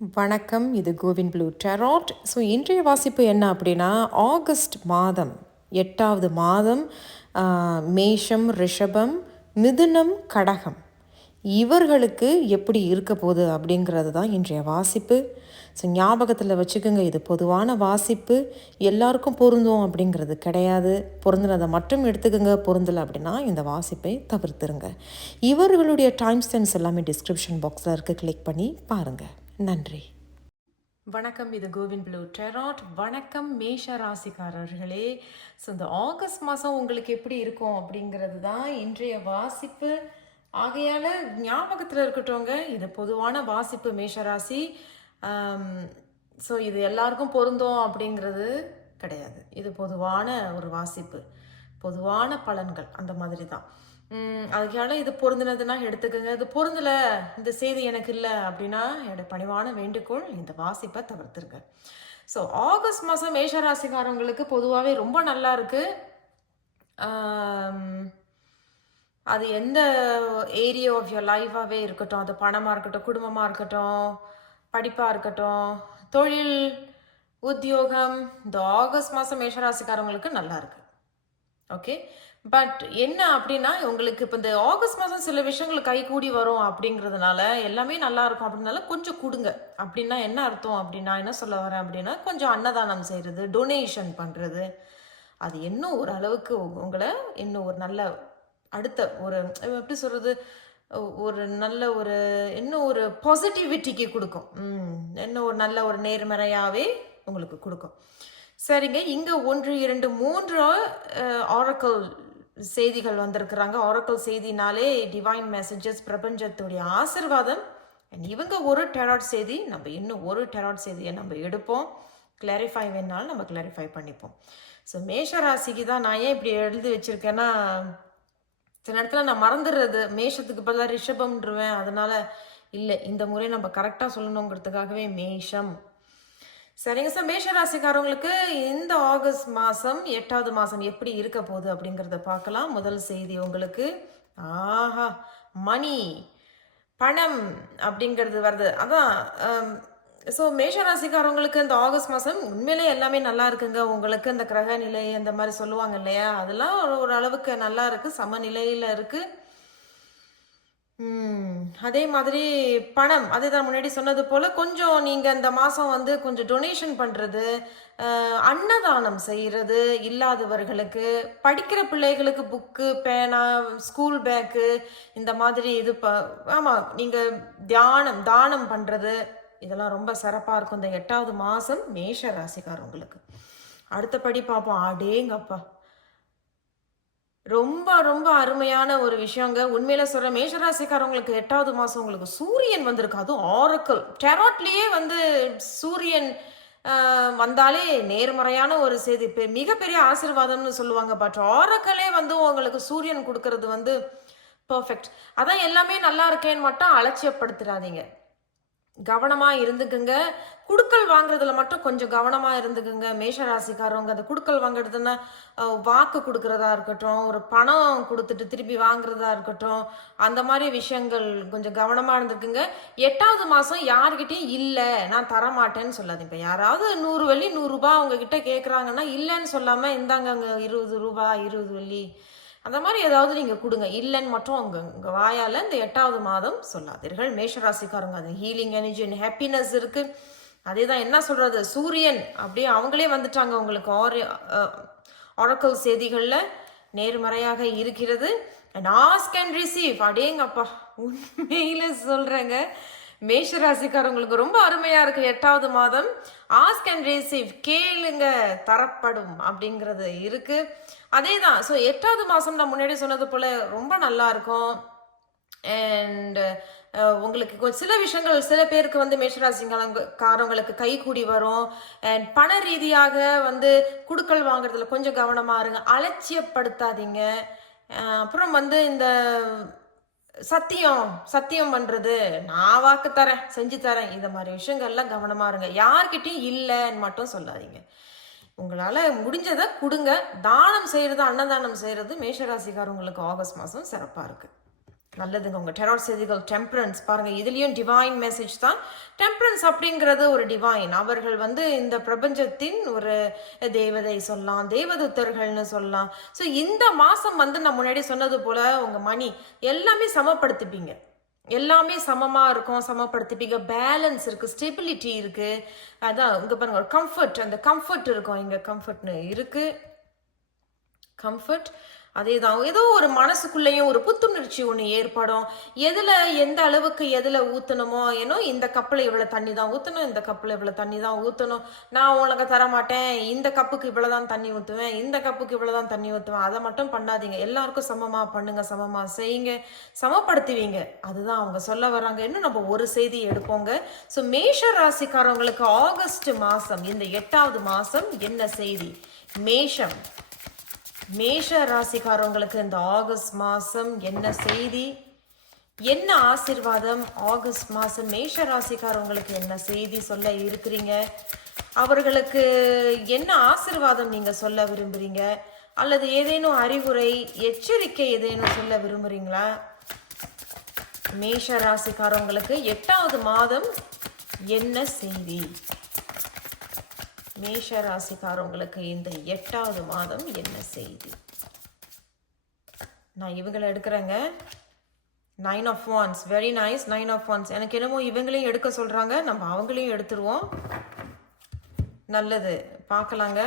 வணக்கம். இது CoWIN blue tarot. இன்றைய வாசிப்பு என்ன அப்படின்னா, ஆகஸ்ட் மாதம் 8வது மாதம், மேஷம், ரிஷபம், மிதுனம், கடகம் இவர்களுக்கு எப்படி இருக்க போகுது அப்படிங்கிறது தான் இன்றைய வாசிப்பு. ஞாபகத்தில் வச்சுக்கோங்க, இது பொதுவான வாசிப்பு, எல்லாருக்கும் பொருந்தும் அப்படிங்கிறது கிடையாது. பொருந்தினதை மட்டும் எடுத்துக்கோங்க, பொருந்தலை அப்படின்னா இந்த வாசிப்பை தவிர்த்துருங்க. இவர்களுடைய டைம் ஸ்டென்ஸ் எல்லாமே டிஸ்கிரிப்ஷன் பாக்ஸில் இருக்குது, கிளிக் பண்ணி பாருங்கள். நன்றி. வணக்கம். இது கோவின் ப்ளூ டெராட். வணக்கம் மேஷ ராசிக்காரர்களே. இந்த ஆகஸ்ட் மாதம் உங்களுக்கு எப்படி இருக்கும் அப்படிங்கிறது தான் இன்றைய வாசிப்பு. ஆகையால் ஞாபகத்தில் இருக்கட்டவங்க, இது பொதுவான வாசிப்பு மேஷராசி. இது எல்லாருக்கும் பொருந்தும் அப்படிங்கிறது கிடையாது. இது பொதுவான ஒரு வாசிப்பு, பொதுவான பலன்கள் அந்த மாதிரி தான். அதுக்கால இது பொருந்தினதுன்னா எடுத்துக்கோங்க. இது பொருந்தலை, இந்த செய்தி எனக்கு இல்லை அப்படின்னா என்னோட பணிவான வேண்டுகோள், இந்த வாசிப்பை தவிர்த்துருங்க. ஆகஸ்ட் மாதம் மேஷராசிக்காரங்களுக்கு பொதுவாகவே ரொம்ப நல்லா இருக்கு. அது எந்த ஏரியா ஆஃப் யோர் லைஃபாகவே இருக்கட்டும், அது பணமாக இருக்கட்டும், குடும்பமாக இருக்கட்டும், படிப்பாக இருக்கட்டும், தொழில், உத்தியோகம், இந்த ஆகஸ்ட் மாதம் மேஷராசிக்காரங்களுக்கு நல்லா இருக்கு. ஓகே, பட் என்ன அப்படின்னா, உங்களுக்கு இப்போ இந்த ஆகஸ்ட் மாதம் சில விஷயங்கள் கைகூடி வரும் அப்படிங்கிறதுனால, எல்லாமே நல்லா இருக்கும் அப்படின்னால கொஞ்சம் கொடுங்க. அப்படின்னா என்ன அர்த்தம் அப்படின்னா, என்ன சொல்ல வரேன் அப்படின்னா, கொஞ்சம் அன்னதானம் செய்கிறது, டொனேஷன் பண்ணுறது, அது இன்னும் ஒரு அளவுக்கு உங்களை இன்னும் ஒரு நல்ல அடுத்த ஒரு எப்படி சொல்கிறது, ஒரு நல்ல ஒரு இன்னும் ஒரு பாசிட்டிவிட்டிக்கு கொடுக்கும். இன்னும் ஒரு நல்ல ஒரு நேர்மறையாகவே உங்களுக்கு கொடுக்கும். சரிங்க, இங்கே 1, 2, 3 ஆரக்கல் செய்திகள் வந்திருக்கிறாங்க. ஆரக்கல் செய்தினாலே டிவைன் மெசேஜஸ், பிரபஞ்சத்துடைய ஆசிர்வாதம். இவங்க ஒரு டெராட் செய்தி, நம்ம இன்னும் ஒரு டெராட் செய்தியை நம்ம எடுப்போம். கிளாரிஃபை வேணாலும் நம்ம கிளாரிஃபை பண்ணிப்போம். மேஷ ராசிக்கு தான் நான் ஏன் இப்படி எழுதி வச்சுருக்கேன்னா, சில நேரத்தில் நான் மறந்துடுறது, மேஷத்துக்கு பதிலாக ரிஷபம்ன்றுவேன். அதனால இல்லை, இந்த முறை நம்ம கரெக்டாக சொல்லணுங்கிறதுக்காகவே மேஷம். சரிங்க மேஷராசிக்காரங்களுக்கு இந்த ஆகஸ்ட் மாதம் 8வது மாதம் எப்படி இருக்க போகுது அப்படிங்கிறத பார்க்கலாம். முதல் செய்தி உங்களுக்கு, ஆஹா, மணி, பணம் அப்படிங்கிறது வருது. அதான் மேஷராசிக்காரவங்களுக்கு இந்த ஆகஸ்ட் மாதம் உண்மையிலே எல்லாமே நல்லா இருக்குங்க. உங்களுக்கு இந்த கிரக நிலை அந்த மாதிரி சொல்லுவாங்க இல்லையா, அதெல்லாம் ஒரு அளவுக்கு நல்லா இருக்குது, சமநிலையில் இருக்குது. அதே மாதிரி பணம், அதே தான் முன்னாடி சொன்னது போல், கொஞ்சம் நீங்கள் இந்த மாதம் வந்து கொஞ்சம் டொனேஷன் பண்ணுறது, அன்னதானம் செய்கிறது, இல்லாதவர்களுக்கு, படிக்கிற பிள்ளைகளுக்கு புக்கு, பேனா, ஸ்கூல் பேக்கு, இந்த மாதிரி இது ஆமாம், நீங்கள் தானம் பண்ணுறது, இதெல்லாம் ரொம்ப சிறப்பாக இருக்கும் இந்த 8வது மாதம் மேஷ ராசிக்காரங்களுக்கு. அடுத்தபடி பார்ப்போம். அடேங்கப்பா, ரொம்ப ரொம்ப அருமையான ஒரு விஷயங்க. உண்மையில சொல்ற, மேஷராசிக்காரவங்களுக்கு 8வது மாதம் உங்களுக்கு சூரியன் வந்திருக்கு. அதுவும் ஆரக்கல் டெராட்லேயே வந்து சூரியன் வந்தாலே நேர்மறையான ஒரு செய்தி, மிகப்பெரிய ஆசீர்வாதம்னு சொல்லுவாங்க. பட் ஆரக்கலே வந்து உங்களுக்கு சூரியன் கொடுக்கறது வந்து பர்ஃபெக்ட். அதான் எல்லாமே நல்லா இருக்கேன்னு மட்டும் அலட்சியப்படுத்துறாதீங்க, கவனமாக இருந்துக்குங்க. குடுக்கல் வாங்குறதுல மட்டும் கொஞ்சம் கவனமாக இருந்துக்குங்க மேஷராசிக்காரவங்க. அந்த குடுக்கல் வாங்குறதுன்னா வாக்கு கொடுக்குறதா இருக்கட்டும், ஒரு பணம் கொடுத்துட்டு திருப்பி வாங்குறதா இருக்கட்டும், அந்த மாதிரி விஷயங்கள் கொஞ்சம் கவனமாக இருந்துக்குங்க. 8வது மாதம் யார்கிட்டையும் இல்லை நான் தரமாட்டேன்னு சொல்லாது. இப்போ யாராவது 100 வெள்ளி 100 ரூபாய் உங்ககிட்ட கேட்குறாங்கன்னா இல்லைன்னு சொல்லாமல், இந்தாங்க அங்கே 20 ரூபாய் 20 வெள்ளி அந்த மாதிரி ஏதாவது நீங்கள் கொடுங்க. இல்லைன்னு மட்டும் உங்கள் வாயால் இந்த 8வது மாதம் சொல்லாதீர்கள் மேஷராசிக்காரங்க. அது ஹீலிங் எனர்ஜி அண்ட் ஹாப்பினஸ் இருக்குது. அதே தான் என்ன சொல்கிறது, சூரியன் அப்படியே அவங்களே வந்துட்டாங்க உங்களுக்கு. ஆரக்கல் செய்திகளில் நேர்மறையாக இருக்கிறது. அண்ட் ஆஸ்க் அண்ட் ரிசீவ், அடேங்கப்பா, உண்மையில் சொல்கிறேங்க, மேஷராசிக்காரங்களுக்கு ரொம்ப அருமையாக இருக்குது 8வது மாதம். ஆஸ்க் அண்ட் ரிசீவ், கேளுங்க தரப்படும் அப்படிங்கிறது இருக்குது. அதே தான். 8வது மாதம் நான் முன்னாடி சொன்னது போல் ரொம்ப நல்லா இருக்கும். அண்ட் உங்களுக்கு சில விஷயங்கள், சில பேருக்கு வந்து மேஷராசிக்காரங்களுக்கு கை கூடி வரும். அண்ட் பண ரீதியாக வந்து குடுக்கல் வாங்குறதுல கொஞ்சம் கவனமாக இருங்க, அலட்சியப்படுத்தாதீங்க. அப்புறம் வந்து இந்த சத்தியம் பண்ணுறது, நான் வாக்கு தரேன், செஞ்சு தரேன், இந்த மாதிரி விஷயங்கள்லாம் கவனமாக இருங்க. யார்கிட்டையும் இல்லைன்னு மட்டும் சொல்லாதீங்க. உங்களால் முடிஞ்சதை கொடுங்க. தானம் செய்கிறது, அன்னதானம் செய்கிறது மேஷராசிக்காரங்களுக்கு ஆகஸ்ட் மாதம் சிறப்பாக இருக்குது. நல்லதுங்க. உங்க டெராட் செய்திகள் டெம்பரன்ஸ் பாருங்க, இதுலயும் டிவைன் மெசேஜ் தான். டெம்பரன்ஸ் அப்படிங்கிறது ஒரு டிவைன். அவர்கள் வந்து இந்த பிரபஞ்சத்தின் ஒரு தேவதை சொல்லலாம், தேவதூத்தர்கள்னு சொல்லலாம். ஸோ இந்த மாசம் வந்து நான் முன்னாடி சொன்னது போல உங்க மணி எல்லாமே சமப்படுத்திப்பீங்க. எல்லாமே சமமா இருக்கும், சமப்படுத்திப்பீங்க. பேலன்ஸ் இருக்கு, ஸ்டெபிலிட்டி இருக்கு. அதான் இங்க பாருங்க, ஒரு கம்ஃபர்ட், அந்த கம்ஃபர்ட் இருக்கும். இங்க கம்ஃபர்ட்னு இருக்கு, கம்ஃபர்ட். அதே தான், ஏதோ ஒரு மனசுக்குள்ளேயும் ஒரு புத்துணர்ச்சி ஒன்று ஏற்படும். எதில் எந்த அளவுக்கு எதில் ஊற்றணுமோ, ஏன்னோ இந்த கப்பில் இவ்வளோ தண்ணி தான் ஊற்றணும், இந்த கப்பில் இவ்வளோ தண்ணி தான் ஊற்றணும், நான் உனக்கு தரமாட்டேன், இந்த கப்புக்கு இவ்வளோ தான் தண்ணி ஊற்றுவேன், இந்த கப்புக்கு இவ்வளோ தான் தண்ணி ஊற்றுவேன், அதை மட்டும் பண்ணாதீங்க. எல்லாருக்கும் சமமாக பண்ணுங்க, சமமாக செய்யுங்க, சமப்படுத்துவீங்க. அதுதான் அவங்க சொல்ல வராங்க. இன்னும் நம்ம ஒரு செய்தி எடுப்போங்க. ஸோ மேஷ ராசிக்காரவங்களுக்கு ஆகஸ்ட் மாதம், இந்த 8வது மாதம் என்ன செய்தி? மேஷ ராசிக்காரவங்களுக்கு இந்த ஆகஸ்ட் மாதம் என்ன செய்தி, என்ன ஆசீர்வாதம்? ஆகஸ்ட் மாதம் மேஷ ராசிக்காரவங்களுக்கு என்ன செய்தி சொல்ல இருக்கிறீங்க? அவர்களுக்கு என்ன ஆசீர்வாதம் நீங்க சொல்ல விரும்புறீங்க? அல்லது ஏதேனும் அறிவுரை, எச்சரிக்கை ஏதேனும் சொல்ல விரும்புறீங்களா? மேஷ ராசிக்காரவங்களுக்கு 8வது மாதம் என்ன செய்தி? மேஷ ராசிக்காரவங்களுக்கு இந்த 8வது மாதம் என்ன செய்தி? நான் இவங்களை எடுக்கிறேங்க. 9 of Wands, very nice. 9 of Wands. எனக்கு என்னமோ இவங்களையும் எடுக்க சொல்றாங்க, நம்ம அவங்களையும் எடுத்துருவோம். நல்லது, பார்க்கலாங்க.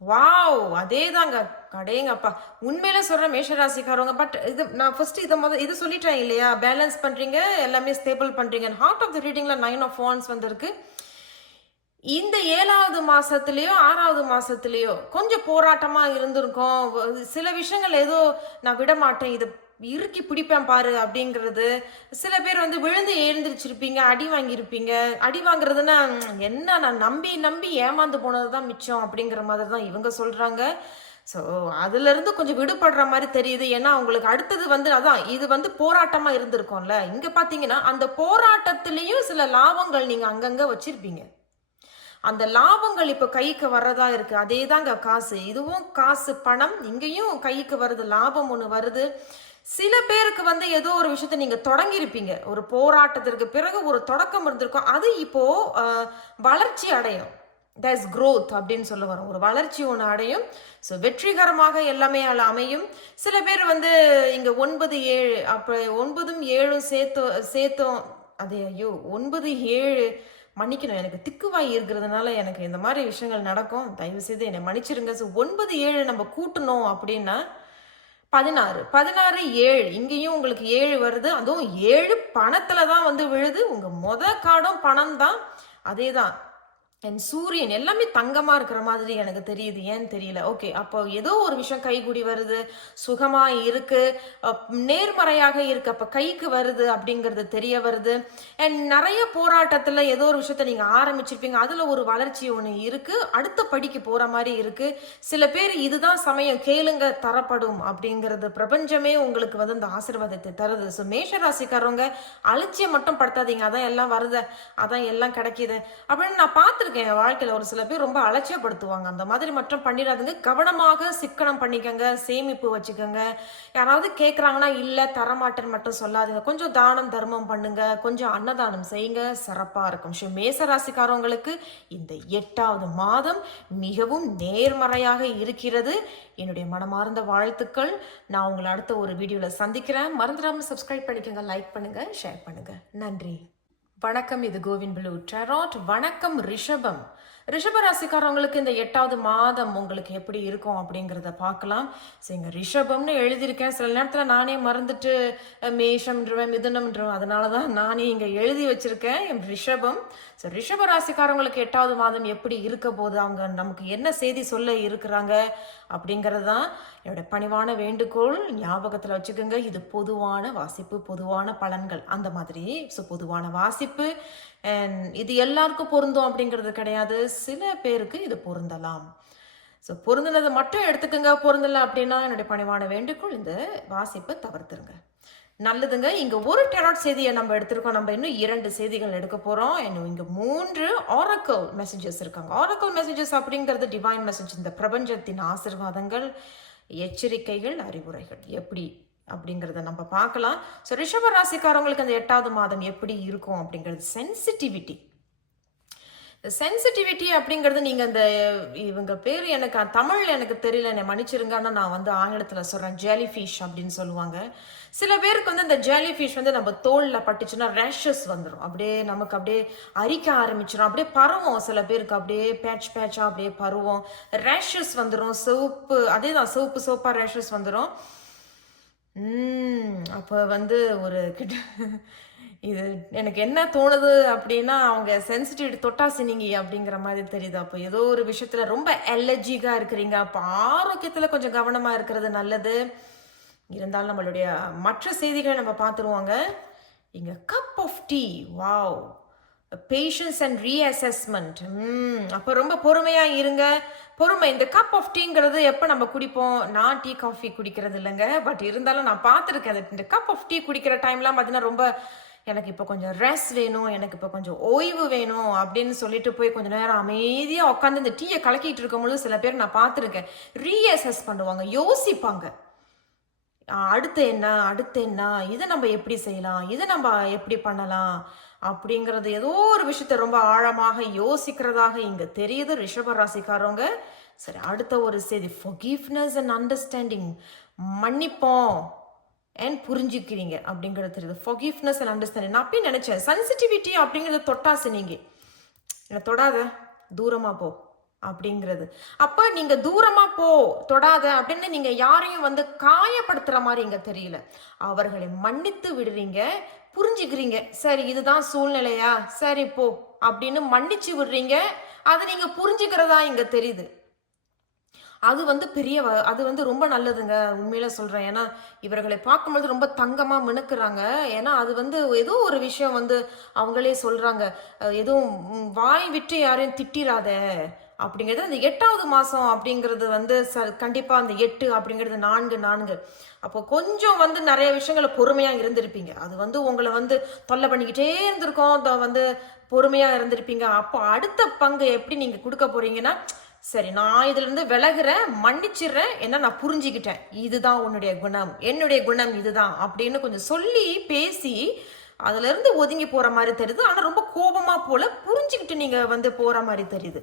வாவ், அதே தாங்க, கடையங்கப்பா. உண்மையில சொல்றேன் மேஷராசிக்காரவங்க. பட் இது நான் ஃபர்ஸ்ட் இது சொல்லிட்டேன் இல்லையா, பேலன்ஸ் பண்றீங்க, எல்லாமே ஸ்டேபிள் பண்றீங்க. ஹார்ட் ஆஃப் த ரீடிங்ல 9 of Wands வந்திருக்கு. இந்த 7வது மாசத்துலயோ 6வது மாசத்துலயோ கொஞ்சம் போராட்டமா இருந்திருக்கும். சில விஷயங்கள் ஏதோ நான் விட மாட்டேன், இதை இறுக்கி பிடிப்பேன் பாரு அப்படிங்கிறது. சில பேர் வந்து விழுந்து எழுந்திரிச்சிருப்பீங்க, அடி வாங்கியிருப்பீங்க. அடி வாங்குறதுன்னா என்ன, நான் நம்பி நம்பி ஏமாந்து போனது தான் மிச்சம் அப்படிங்கிற மாதிரி தான் இவங்க சொல்றாங்க. ஸோ அதுலேருந்து கொஞ்சம் விடுபடுற மாதிரி தெரியுது. ஏன்னா அவங்களுக்கு அடுத்தது வந்து அதான், இது வந்து போராட்டமாக இருந்திருக்கும்ல. இங்கே பார்த்தீங்கன்னா அந்த போராட்டத்திலையும் சில லாபங்கள் நீங்கள் அங்கங்கே வச்சிருப்பீங்க. அந்த லாபங்கள் இப்போ கைக்கு வர்றதா இருக்கு. அதே தாங்க காசு, இதுவும் காசு, பணம் இங்கேயும் கைக்கு வருது, லாபம் ஒன்று வருது. சில பேருக்கு வந்து ஏதோ ஒரு விஷயத்த நீங்க தொடங்கியிருப்பீங்க, ஒரு போராட்டத்திற்கு பிறகு ஒரு தொடக்கம் இருந்திருக்கும். அது இப்போ வளர்ச்சி அடையும். தட்ஸ் growth அப்படின்னு சொல்ல வரோம். ஒரு வளர்ச்சி ஒன்று அடையும். ஸோ வெற்றிகரமாக எல்லாமே அமையும். சில பேர் வந்து இங்கே 9, 7 அப்போ 9ம் 7ம் சேர்த்தோம். அது ஐயோ 9, 7 மன்னிக்கணும், எனக்கு திக்குவாய் இருக்கிறதுனால எனக்கு இந்த மாதிரி விஷயங்கள் நடக்கும். தயவு செய்து என்னை மன்னிச்சிருங்க. ஸோ 9, 7 நம்ம கூட்டணும் அப்படின்னா 16, 16, 7 இங்கேயும் உங்களுக்கு 7 வருது. அதுவும் 7 பணத்துல தான் வந்து விழுது. உங்க கார்டும் பணம் தான். அதே தான். என் சூரியன் எல்லாமே தங்கமா இருக்கிற மாதிரி எனக்கு தெரியுது, ஏன்னு தெரியல. ஓகே, அப்போ ஏதோ ஒரு விஷயம் கைகூடி வருது, சுகமா இருக்கு, நேர்மறையாக இருக்கு, அப்ப கைக்கு வருது அப்படிங்கிறது தெரிய வருது. அண்ட் நிறைய போராட்டத்துல ஏதோ ஒரு விஷயத்த நீங்க ஆரம்பிச்சிருப்பீங்க, அதுல ஒரு வளர்ச்சி ஒண்ணு இருக்கு, அடுத்த படிக்கு போற மாதிரி இருக்கு. சில பேர் இதுதான் சமயம், கேளுங்க தரப்படும் அப்படிங்கிறது பிரபஞ்சமே உங்களுக்கு வந்து இந்த ஆசீர்வாதத்தை தருது. ஸோ மேஷராசிக்காரவங்க அலட்சியம் மட்டும் படுத்தாதீங்க, அதான் எல்லாம் வருது, அதான் எல்லாம் கிடைக்குது அப்படின்னு நான் பார்த்துருக்கேன். என் வாழ்க்கையில ஒரு சில பேர் ரொம்ப அலட்சியப்படுத்துவாங்க. அந்த மாதிரி மட்டும் பண்ணிடாதுங்க. கவனமாக சிக்கனம் பண்ணிக்கங்க, சேமிப்பு வச்சுக்கோங்க. யாராவது கேட்குறாங்கன்னா இல்லை தரமாட்டேன்னு மட்டும் சொல்லாதுங்க. கொஞ்சம் தானம் தர்மம் பண்ணுங்க, கொஞ்சம் அன்னதானம் செய்யுங்க, சிறப்பா இருக்கும். மேசராசிக்காரவங்களுக்கு இந்த 8வது மாதம் மிகவும் நேர்மறையாக இருக்கிறது. என்னுடைய மனமார்ந்த வாழ்த்துக்கள். நான் உங்களை அடுத்த ஒரு வீடியோவில் சந்திக்கிறேன். மறந்துடாம சப்ஸ்கிரைப் பண்ணிக்கோங்க, லைக் பண்ணுங்க, ஷேர் பண்ணுங்க. நன்றி, வணக்கம். இது கோவின் ப்ளூ டெராட். வணக்கம் ரிஷபம். ரிஷப ராசிக்காரவங்களுக்கு இந்த 8வது மாதம் உங்களுக்கு எப்படி இருக்கும் அப்படிங்கிறத பார்க்கலாம். ஸோ இங்கே ரிஷபம்னு எழுதியிருக்கேன். சில நேரத்தில் நானே மறந்துட்டு மேஷம்ன்றவேன், மிதுனம்ன்றவேன். அதனால தான் நானே இங்கே எழுதி வச்சிருக்கேன் ரிஷபம். ஸோ ரிஷப ராசிக்காரவங்களுக்கு 8வது மாதம் எப்படி இருக்க போது, அவங்க நமக்கு என்ன செய்தி சொல்ல இருக்கிறாங்க அப்படிங்கிறது தான் என்னோட பணிவான வேண்டுகோள். ஞாபகத்தில் வச்சுக்கோங்க, இது பொதுவான வாசிப்பு, பொதுவான பலன்கள் அந்த மாதிரி. ஸோ பொதுவான வாசிப்பு, இது எல்லாருக்கும் பொருந்தும் அப்படிங்கிறது கிடையாது. சில பேருக்கு இது பொருந்தலாம். ஸோ பொருந்தினதை மட்டும் எடுத்துக்கோங்க, பொருந்தலை அப்படின்னா என்னுடைய பணிவான வேண்டுகோள், இந்த வாசிப்பை தவிர்த்துருங்க. நல்லதுங்க. இங்க ஒரு டெராட் செய்தியை நம்ம எடுத்திருக்கோம். நம்ம இன்னும் 2 செய்திகள் எடுக்க போறோம். இன்னும் இங்க 3 ஆரக்கிள் மெசேஜஸ் இருக்காங்க. ஆரக்கிள் மெசேஜஸ் அப்படிங்கிறது டிவைன் மெசேஜ். இந்த பிரபஞ்சத்தின் ஆசீர்வாதங்கள், எச்சரிக்கைகள், அறிவுரைகள் எப்படி அப்படிங்கிறத நம்ம பார்க்கலாம். ஸோ ரிஷப ராசிக்காரங்களுக்கு அந்த 8வது மாதம் எப்படி இருக்கும் அப்படிங்கிறது சென்சிட்டிவிட்டி. சென்சிட்டிவிட்டி அப்படிங்கிறது நீங்கள் அந்த இவங்க பேர் எனக்கு தமிழில் எனக்கு தெரியல, என்னை மன்னிச்சிருங்க. ஆனால் நான் வந்து ஆங்கிலத்தில் சொல்கிறேன், ஜெலி ஃபிஷ் அப்படின்னு சொல்லுவாங்க. சில பேருக்கு வந்து அந்த ஜெலி ஃபிஷ் வந்து நம்ம தோலில் பட்டுச்சுன்னா ரேஷஸ் வந்துடும், அப்படியே நமக்கு அப்படியே அரிக்க ஆரம்பிச்சிடும், அப்படியே பருவோம். சில பேருக்கு அப்படியே பேட்சாக அப்படியே பருவோம், ரேஷஸ் வந்துடும், சிவப்பு, அதே தான் சிவப்பாக ரேஷஸ் வந்துடும். அப்போ வந்து ஒரு இது எனக்கு என்ன தோணுது அப்படின்னா, அவங்க சென்சிட்டிவிட்டி தொட்டா சினிங்கி அப்படிங்கிற மாதிரி தெரியுது. அப்போ ஏதோ ஒரு விஷயத்துல ரொம்ப அலர்ஜிக்காக இருக்கிறீங்க. அப்போ ஆரோக்கியத்தில் கொஞ்சம் கவனமாக இருக்கிறது நல்லது. இருந்தாலும் நம்மளுடைய மற்ற செய்திகளை நம்ம பார்த்துருவாங்க. இங்கே cup of tea, wow, patience and reassessment. அப்போ ரொம்ப பொறுமையாக இருங்க. பொறுமை. இந்த கப் ஆஃப் டீங்கிறது எப்போ நம்ம குடிப்போம்? நான் டீ காஃபி குடிக்கிறது இல்லைங்க, பட் இருந்தாலும் நான் பார்த்துருக்கேன். இந்த கப் ஆஃப் டீ குடிக்கிற டைம்லாம் பார்த்தீங்கன்னா ரொம்ப எனக்கு இப்போ கொஞ்சம் ரெஸ்ட் வேணும், எனக்கு இப்போ கொஞ்சம் ஓய்வு வேணும் அப்படின்னு சொல்லிட்டு போய் கொஞ்சம் நேரம் அமைதியாக உட்காந்து இந்த டீயை கலக்கிட்டு இருக்கும்போது சில பேர் நான் பார்த்துருக்கேன், ரீஅசஸ் பண்ணுவாங்க, யோசிப்பாங்க. அடுத்து என்ன, இதை நம்ம எப்படி செய்யலாம், இதை நம்ம எப்படி பண்ணலாம் அப்படிங்கிறது ஏதோ ஒரு விஷயத்த ரொம்ப ஆழமாக யோசிக்கிறதாக இங்கே தெரியுது ரிஷப ராசிக்காரவங்க. சரி, அடுத்த ஒரு செய்தி, forgiveness and understanding. மன்னிப்போம் அண்ட் புரிஞ்சுக்கிறீங்க அப்படிங்கிறது தெரியுது. forgiveness and understanding. நான் அப்பயும் நினைச்சேன் சென்சிட்டிவிட்டி அப்படிங்கிறது தொட்டாசு, நீங்கள் என்னை தொடாத, தூரமாக போ அப்படிங்கிறது. அப்போ நீங்கள் தூரமாக போ, தொடாத அப்படின்னு நீங்கள் யாரையும் வந்து காயப்படுத்துகிற மாதிரி இங்கே தெரியல. அவர்களை மன்னித்து விடுறீங்க, புரிஞ்சுக்கிறீங்க. சரி, இதுதான் சூழ்நிலையா, சரி போ அப்படின்னு மன்னிச்சு விடுறீங்க. அதை நீங்கள் புரிஞ்சுக்கிறதா இங்கே தெரியுது. அது வந்து அது வந்து ரொம்ப நல்லதுங்க, உண்மையில சொல்கிறேன். ஏன்னா இவர்களை பார்க்கும்போது ரொம்ப தங்கமாக மினுக்குறாங்க. ஏன்னா அது வந்து ஏதோ ஒரு விஷயம் வந்து அவங்களே சொல்கிறாங்க, எதுவும் வாய் விட்டு யாரையும் திட்டிராத அப்படிங்கிறது. அந்த 8வது மாதம் அப்படிங்கிறது வந்து கண்டிப்பாக அந்த 8 அப்படிங்கிறது 4. அப்போ கொஞ்சம் வந்து நிறைய விஷயங்களை பொறுமையாக இருந்திருப்பீங்க. அது வந்து உங்களை வந்து தொல்லை பண்ணிக்கிட்டே இருந்திருக்கோம், வந்து பொறுமையாக இருந்திருப்பீங்க. அப்போ அடுத்த பங்கு எப்படி நீங்கள் கொடுக்க போறீங்கன்னா, சரி நான் இதுலேருந்து விலகுறேன், மன்னிச்சிடுறேன், என்ன நான் புரிஞ்சுக்கிட்டேன், இதுதான் உன்னுடைய குணம், என்னுடைய குணம் இதுதான் அப்படின்னு கொஞ்சம் சொல்லி பேசி அதுலேருந்து ஒதுங்கி போகிற மாதிரி தெரியுது. ஆனால் ரொம்ப கோபமாக போல புரிஞ்சுக்கிட்டு நீங்கள் வந்து போகிற மாதிரி தெரியுது.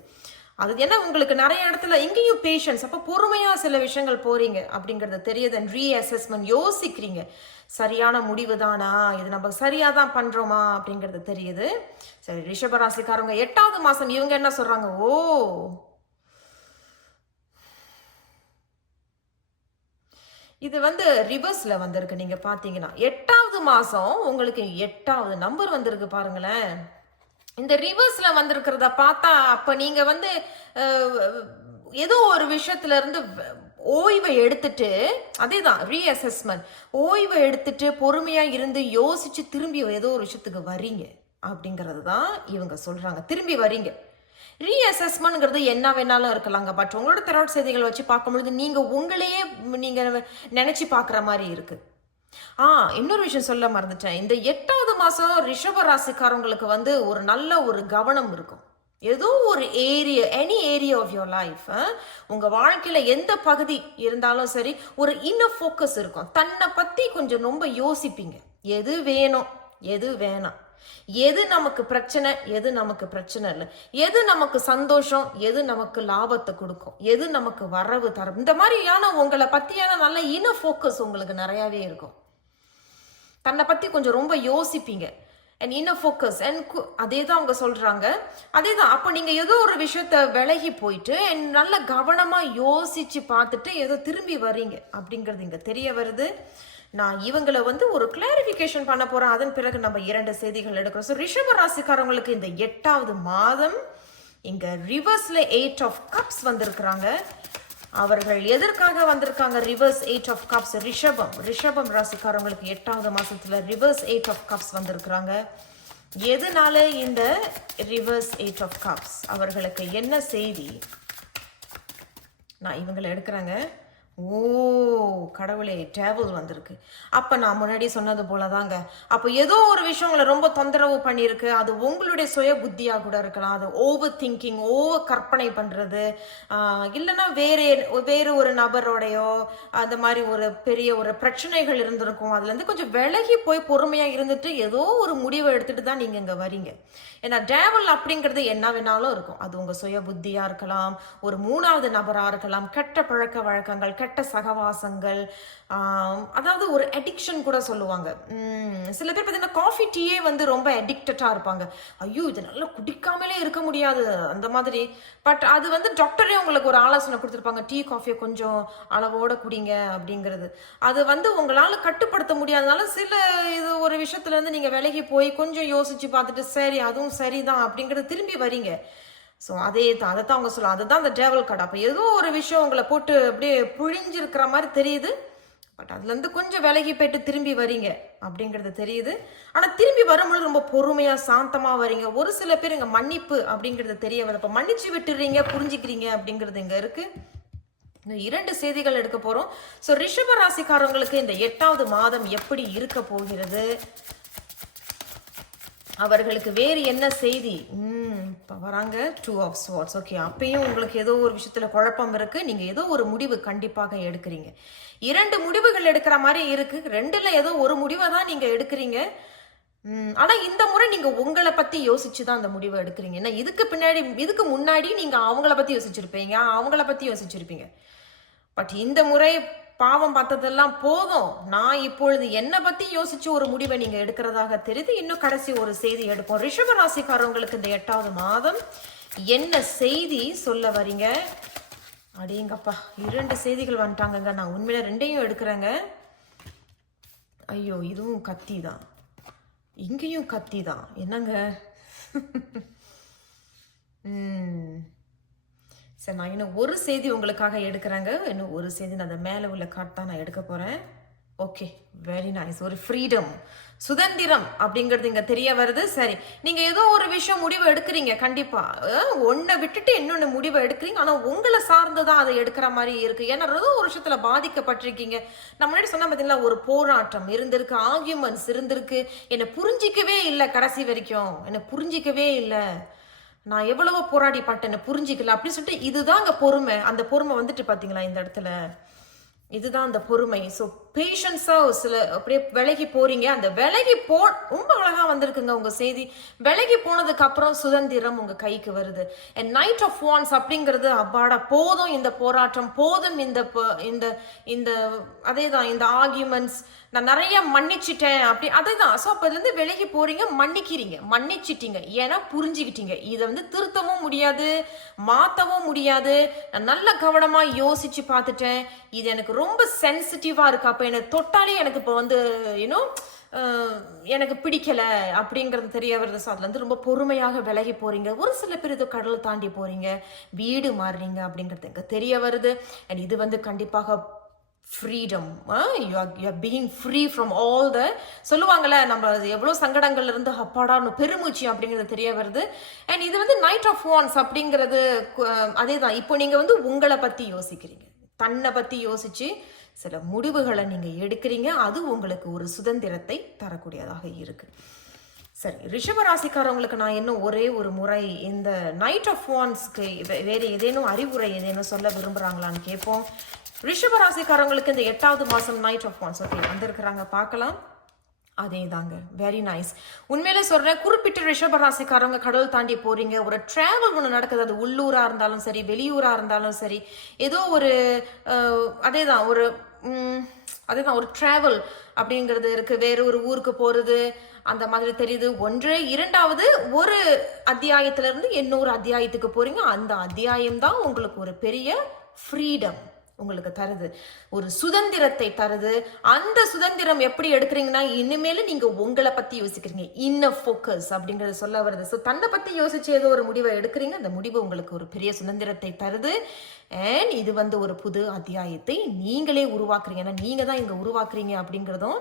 அது என்ன, உங்களுக்கு நிறைய இடத்துல இங்கேயும் பேஷன்ஸ், அப்போ பொறுமையாக சில விஷயங்கள் போகிறீங்க அப்படிங்கிறது தெரியுது. அண்ட் ரீஅசஸ்மெண்ட், யோசிக்கிறீங்க, சரியான முடிவு தானா, இது நம்ம சரியாக தான் பண்ணுறோமா அப்படிங்கிறது தெரியுது. சரி, ரிஷபராசிக்காரங்க 8வது மாதம் இவங்க என்ன சொல்கிறாங்க, ஓ இது வந்து ரிவர்ஸில் வந்திருக்கு. நீங்கள் பார்த்தீங்கன்னா 8வது மாதம் உங்களுக்கு 8வது நம்பர் வந்திருக்கு பாருங்களேன். இந்த ரிவர்ஸில் வந்திருக்கிறத பார்த்தா அப்போ நீங்கள் வந்து ஏதோ ஒரு விஷயத்துல இருந்து ஓய்வை எடுத்துட்டு, அதே தான் ரீஅசஸ்மெண்ட், ஓய்வை எடுத்துட்டு பொறுமையாக இருந்து யோசிச்சு திரும்பி ஏதோ ஒரு விஷயத்துக்கு வரீங்க அப்படிங்கிறது தான் இவங்க சொல்கிறாங்க. திரும்பி வரீங்க. ரீஅசஸ்மெண்ட்ங்கிறது என்ன வேணாலும் இருக்கலாங்க, பட் உங்களோட தெராட் செய்திகளை வச்சு பார்க்கும்பொழுது நீங்கள் உங்களையே நீங்கள் நினச்சி பார்க்குற மாதிரி இருக்குது. இன்னொரு விஷயம் சொல்ல மறந்துட்டேன். இந்த 8வது மாதம் ரிஷப ராசிக்காரங்களுக்கு வந்து ஒரு நல்ல ஒரு கவனம் இருக்கும். ஏதோ ஒரு area, any area of your life, உங்கள் வாழ்க்கையில் எந்த பகுதி இருந்தாலும் சரி, ஒரு இன்னர் ஃபோக்கஸ் இருக்கும். தன்னை பற்றி கொஞ்சம் ரொம்ப யோசிப்பீங்க. எது வேணும், எது வேணாம், எது நமக்கு பிரச்சனை, எது நமக்கு பிரச்சனை இல்லை, எது நமக்கு சந்தோஷம், எது நமக்கு லாபத்தை கொடுக்கும், எது நமக்கு வரவு தரும், இந்த மாதிரியான உங்களை பற்றியான நல்ல இன்னர் ஃபோக்கஸ் உங்களுக்கு நிறையாவே இருக்கும். தன்னை பற்றி கொஞ்சம் ரொம்ப யோசிப்பீங்க. அண்ட் இன்னர் ஃபோக்கஸ் அண்ட் அதே தான் அவங்க சொல்கிறாங்க. அதே தான். அப்போ நீங்கள் ஏதோ ஒரு விஷயத்த விலகி போயிட்டு நல்ல கவனமாக யோசித்து பார்த்துட்டு ஏதோ திரும்பி வரீங்க அப்படிங்கிறது இங்கே தெரிய வருது. நான் இவங்களை வந்து ஒரு கிளாரிஃபிகேஷன் பண்ண போகிறேன். அதன் பிறகு நம்ம 2 செய்திகள் எடுக்கிறோம். ஸோ ரிஷப ராசிக்காரங்களுக்கு இந்த 8வது மாதம் இங்கே ரிவர்ஸில் 8 ஆஃப் கப்ஸ் வந்திருக்கிறாங்க. அவர்கள் எதற்காக வந்திருக்காங்க? Reverse 8 of cups. ரிஷபம் ராசிக்காரங்களுக்கு 8வது மாதத்தில் ரிவர்ஸ் 8 ஆஃப் கப்ஸ் வந்திருக்கிறாங்க. எதனால இந்த ரிவர்ஸ் 8 ஆஃப் கப்ஸ்? அவர்களுக்கு என்ன செய்தி? நான் இவங்களை எடுக்கிறாங்க. ஓ! கடவுளே! டேபிள் வந்திருக்கு. அப்ப நான் முன்னாடி சொன்னது போல தாங்க. அப்ப ஏதோ ஒரு விஷயம் உங்கள ரொம்ப தொந்தரவு பண்ணியிருக்கு. அது உங்களுடைய சுய புத்தியா கூட இருக்கலாம். அது ஓவர் திங்கிங், ஓவர் கற்பனை பண்றது. ஆ இல்லன்னா வேறு ஒரு நபரோடையோ, அந்த மாரி ஒரு பெரிய ஒரு பிரச்சனைகள் இருந்திருக்கும். அதுலேருந்து கொஞ்சம் விலகி போய் பொறுமையா இருந்துட்டு, ஏதோ ஒரு முடிவ எடுத்துட்டு தான் நீங்க இங்க வரீங்க. ஏன்னா டேபிள் அப்படிங்கிறது என்ன வேணாலும் இருக்கும். அது உங்க சுய புத்தியா இருக்கலாம், ஒரு 3வது நபரா இருக்கலாம், கெட்ட பழக்கவழக்கங்கள், கெட்ட சகவாசங்கள், அதாவது ஒரு அடிக்ஷன் கூட சொல்லுவாங்க. சில பேர் பார்த்தீங்கன்னா, காஃபி, டீயே வந்து ரொம்ப அடிக்டடா இருப்பாங்க. ஐயோ! இது நல்லா குடிக்காமலே இருக்க முடியாது, அந்த மாதிரி. பட் அது வந்து டாக்டரே உங்களுக்கு ஒரு ஆலோசனை குடுத்துருப்பாங்க. டீ, காஃபிய கொஞ்சம் அளவோட குடிங்க அப்படிங்கிறது. அது வந்து உங்களால கட்டுப்படுத்த முடியாதனால, இது ஒரு விஷயத்துலருந்து நீங்க விலகி போய் கொஞ்சம் யோசிச்சு பார்த்துட்டு, சரி அதுவும் சரிதான் அப்படிங்கிறது திரும்பி வரீங்க. ஸோ அதே தான். அதத்தான் அவங்க சொல்லுவாங்க. அதுதான் அந்த டேவல் கார்டு. அப்ப ஏதோ ஒரு விஷயம் உங்கள போட்டு அப்படியே புழிஞ்சிருக்கிற மாரி தெரியுது. பட் அதுலேருந்து கொஞ்சம் விலகி போயிட்டு திரும்பி வரீங்க அப்படிங்கிறது தெரியுது. ஆனா திரும்பி வரும்பொழுது ரொம்ப பொறுமையா, சாந்தமா வரீங்க. ஒரு சில பேர் இங்க மன்னிப்பு அப்படிங்கிறது தெரிய வருது. அப்ப மன்னிச்சு விட்டுறீங்க, புரிஞ்சுக்கிறீங்க அப்படிங்கிறது இங்க இருக்கு. இன்னும் 2 செய்திகள் எடுக்க போறோம். ஸோ ரிஷப ராசிக்காரங்களுக்கு இந்த 8வது மாதம் எப்படி இருக்க போகிறது? அவர்களுக்கு வேறு என்ன செய்தி? இப்போ வராங்க 2 ஆஃப் ஸ்வார்ட்ஸ். ஓகே, அப்பயும் உங்களுக்கு ஏதோ ஒரு விஷயத்துல குழப்பம் இருக்கு. நீங்க ஏதோ ஒரு முடிவு கண்டிப்பாக எடுக்கிறீங்க. 2 முடிவுகள் எடுக்கிற மாதிரி இருக்கு. 2ல ஏதோ ஒரு முடிவை தான் நீங்க எடுக்கிறீங்க. ஆனா இந்த முறை நீங்க உங்களை பத்தி யோசிச்சு தான் அந்த முடிவை எடுக்கிறீங்க. ஏன்னா இதுக்கு முன்னாடி நீங்க அவங்கள பத்தி யோசிச்சிருப்பீங்க, அவங்கள பத்தி யோசிச்சிருப்பீங்க. பட் இந்த முறை பாவம் பார்த்ததெல்லாம் போதும், நான் இப்பொழுது என்னை பத்தி யோசிச்சு ஒரு முடிவை நீங்க எடுக்கிறதாக தெரியுது. இன்னும் கடைசி ஒரு செய்தி எடுப்போம். ரிஷப ராசிக்காரங்களுக்கு இந்த 8வது மாதம் என்ன செய்தி சொல்ல வரீங்க? அடேங்கப்பா, 2 செய்திகள் வந்துட்டாங்கங்க. நான் உண்மையில 2யும் எடுக்கிறேங்க. ஐயோ, இதுவும் கத்தி தான், இங்கேயும் கத்தி தான். என்னங்க? சரி, நான் இன்னும் ஒரு செய்தி உங்களுக்காக எடுக்கிறேங்க. இன்னும் ஒரு செய்தி, நான் அந்த மேலே உள்ள கார்டு தான் நான் எடுக்க போகிறேன். Okay, very nice. ஒரு ஃப்ரீடம், சுதந்திரம் அப்படிங்கிறது இங்கே தெரிய வருது. சரி, நீங்கள் ஏதோ ஒரு விஷயம் முடிவு எடுக்கிறீங்க. கண்டிப்பாக ஒன்றை விட்டுட்டு இன்னொன்று முடிவை எடுக்கிறீங்க. ஆனால் உங்களை சார்ந்து தான் அதை எடுக்கிற மாதிரி இருக்குது. ஏன்னா ஏதோ ஒரு விஷயத்தில் பாதிக்கப்பட்டிருக்கீங்க. நான் முன்னாடி சொன்ன பார்த்தீங்களா, ஒரு போராட்டம் இருந்திருக்கு, ஆர்கியூமெண்ட்ஸ் இருந்திருக்கு. என்னை புரிஞ்சிக்கவே இல்லை, கடைசி வரைக்கும் என்னை புரிஞ்சிக்கவே இல்லை, நான் எவ்வளவோ போராடி பட்டேன்னு புரிஞ்சிக்கல அப்படின்னு சொல்லிட்டு, இதுதான் அங்கே பொறுமை. அந்த பொறுமை வந்துட்டு பார்த்தீங்களா இந்த இடத்துல, இதுதான் அந்த பொறுமை. ஸோ பேஷன்ஸாக சில அப்படியே விலகி போறீங்க. அந்த விலகி ரொம்ப அழகா வந்திருக்குங்க உங்க செய்தி. விலகி போனதுக்கு அப்புறம் சுதந்திரம் உங்க கைக்கு வருது. அண்ட் நைட் ஆஃப் வான்ஸ் அப்படிங்கிறது, அப்பாடா போதும் இந்த போராட்டம், போதும் இந்த இந்த அதே தான் இந்த ஆர்கியூமெண்ட்ஸ், நான் நிறைய மன்னிச்சிட்டேன் அப்படி அதே தான். ஸோ அப்போ இதுலேருந்து விலகி போறீங்க, மன்னிச்சிட்டீங்க. ஏன்னா புரிஞ்சுக்கிட்டீங்க. இதை வந்து திருத்தவும் முடியாது, மாற்றவும் முடியாது. நான் நல்ல கவனமாக யோசிச்சு பார்த்துட்டேன். இது எனக்கு ரொம்ப சென்சிட்டிவாக இருக்கு. அப்போ என்னை தொட்டாலே எனக்கு இப்போ வந்து எனக்கு பிடிக்கல அப்படிங்கிறது தெரிய வருது. ஸோ அதுலேருந்து ரொம்ப பொறுமையாக விலகி போறீங்க. ஒரு சில பேர் ஏதோ கடலை தாண்டி போறீங்க, வீடு மாறுறீங்க அப்படிங்கிறது எனக்கு தெரிய வருது. அண்ட் இது வந்து கண்டிப்பாக freedom. You are being free from all the, சொல்லுவாங்கள்ல, நம்ம எவ்வளோ சங்கடங்கள்ல இருந்து அப்பாடான்னு பெருமூச்சு அப்படிங்கிறது தெரிய வருது. அண்ட் இது வந்து நைட் ஆஃப் வான்ஸ் அப்படிங்கிறது அதே தான். இப்போ நீங்கள் வந்து உங்களை பற்றி யோசிக்கிறீங்க, தன்னை பற்றி யோசிச்சு சில முடிவுகளை நீங்கள் எடுக்கிறீங்க. அது உங்களுக்கு ஒரு சுதந்திரத்தை தரக்கூடியதாக இருக்கு. சரி, ரிஷபராசிக்காரவங்களுக்கு நான் இன்னும் ஒரே ஒரு முறை இந்த நைட் ஆஃப் வான்ஸ்க்கு வேறு ஏதேனும் அறிவுரை ஏதேனும் சொல்ல விரும்புகிறாங்களான்னு கேட்போம். ரிஷபராசிக்காரங்களுக்கு இந்த 8வது மாதம் நைட் ஆஃப் வான்ஸ். ஓகே, வந்திருக்கிறாங்க, பார்க்கலாம். அதே தாங்க, வெரி நைஸ். உண்மையில சொல்கிறேன், குறிப்பிட்ட ரிஷபராசிக்காரங்க கடல் தாண்டி போகிறீங்க. ஒரு ட்ராவல் ஒன்று நடக்குது. அது உள்ளூராக இருந்தாலும் சரி, வெளியூராக இருந்தாலும் சரி, ஏதோ ஒரு அதே தான் ஒரு ட்ராவல் அப்படிங்கிறது இருக்குது. வேறு ஒரு ஊருக்கு போகிறது அந்த மாதிரி தெரியுது. 2வது ஒரு அத்தியாயத்திலிருந்து இன்னொரு அத்தியாயத்துக்கு போகிறீங்க. அந்த அத்தியாயம் தான் உங்களுக்கு ஒரு பெரிய ஃப்ரீடம் உங்களுக்கு தருது, ஒரு சுதந்திரத்தை தருது. அந்த சுதந்திரம் எப்படி எடுக்கிறீங்கன்னா, இனிமேல் நீங்க உங்களை பத்தி யோசிக்கிறீங்க. இன்னர் ஃபோக்கஸ் அப்படிங்கறது சொல்ல வருது. ஸோ தன்னை பத்தி யோசிச்சு ஏதோ ஒரு முடிவை எடுக்கிறீங்க. அந்த முடிவு உங்களுக்கு ஒரு பெரிய சுதந்திரத்தை தருது. அண்ட் இது வந்து ஒரு புது அத்தியாயத்தை நீங்களே உருவாக்குறீங்க. ஏன்னா நீங்க தான் இங்க உருவாக்குறீங்க அப்படிங்கிறதும்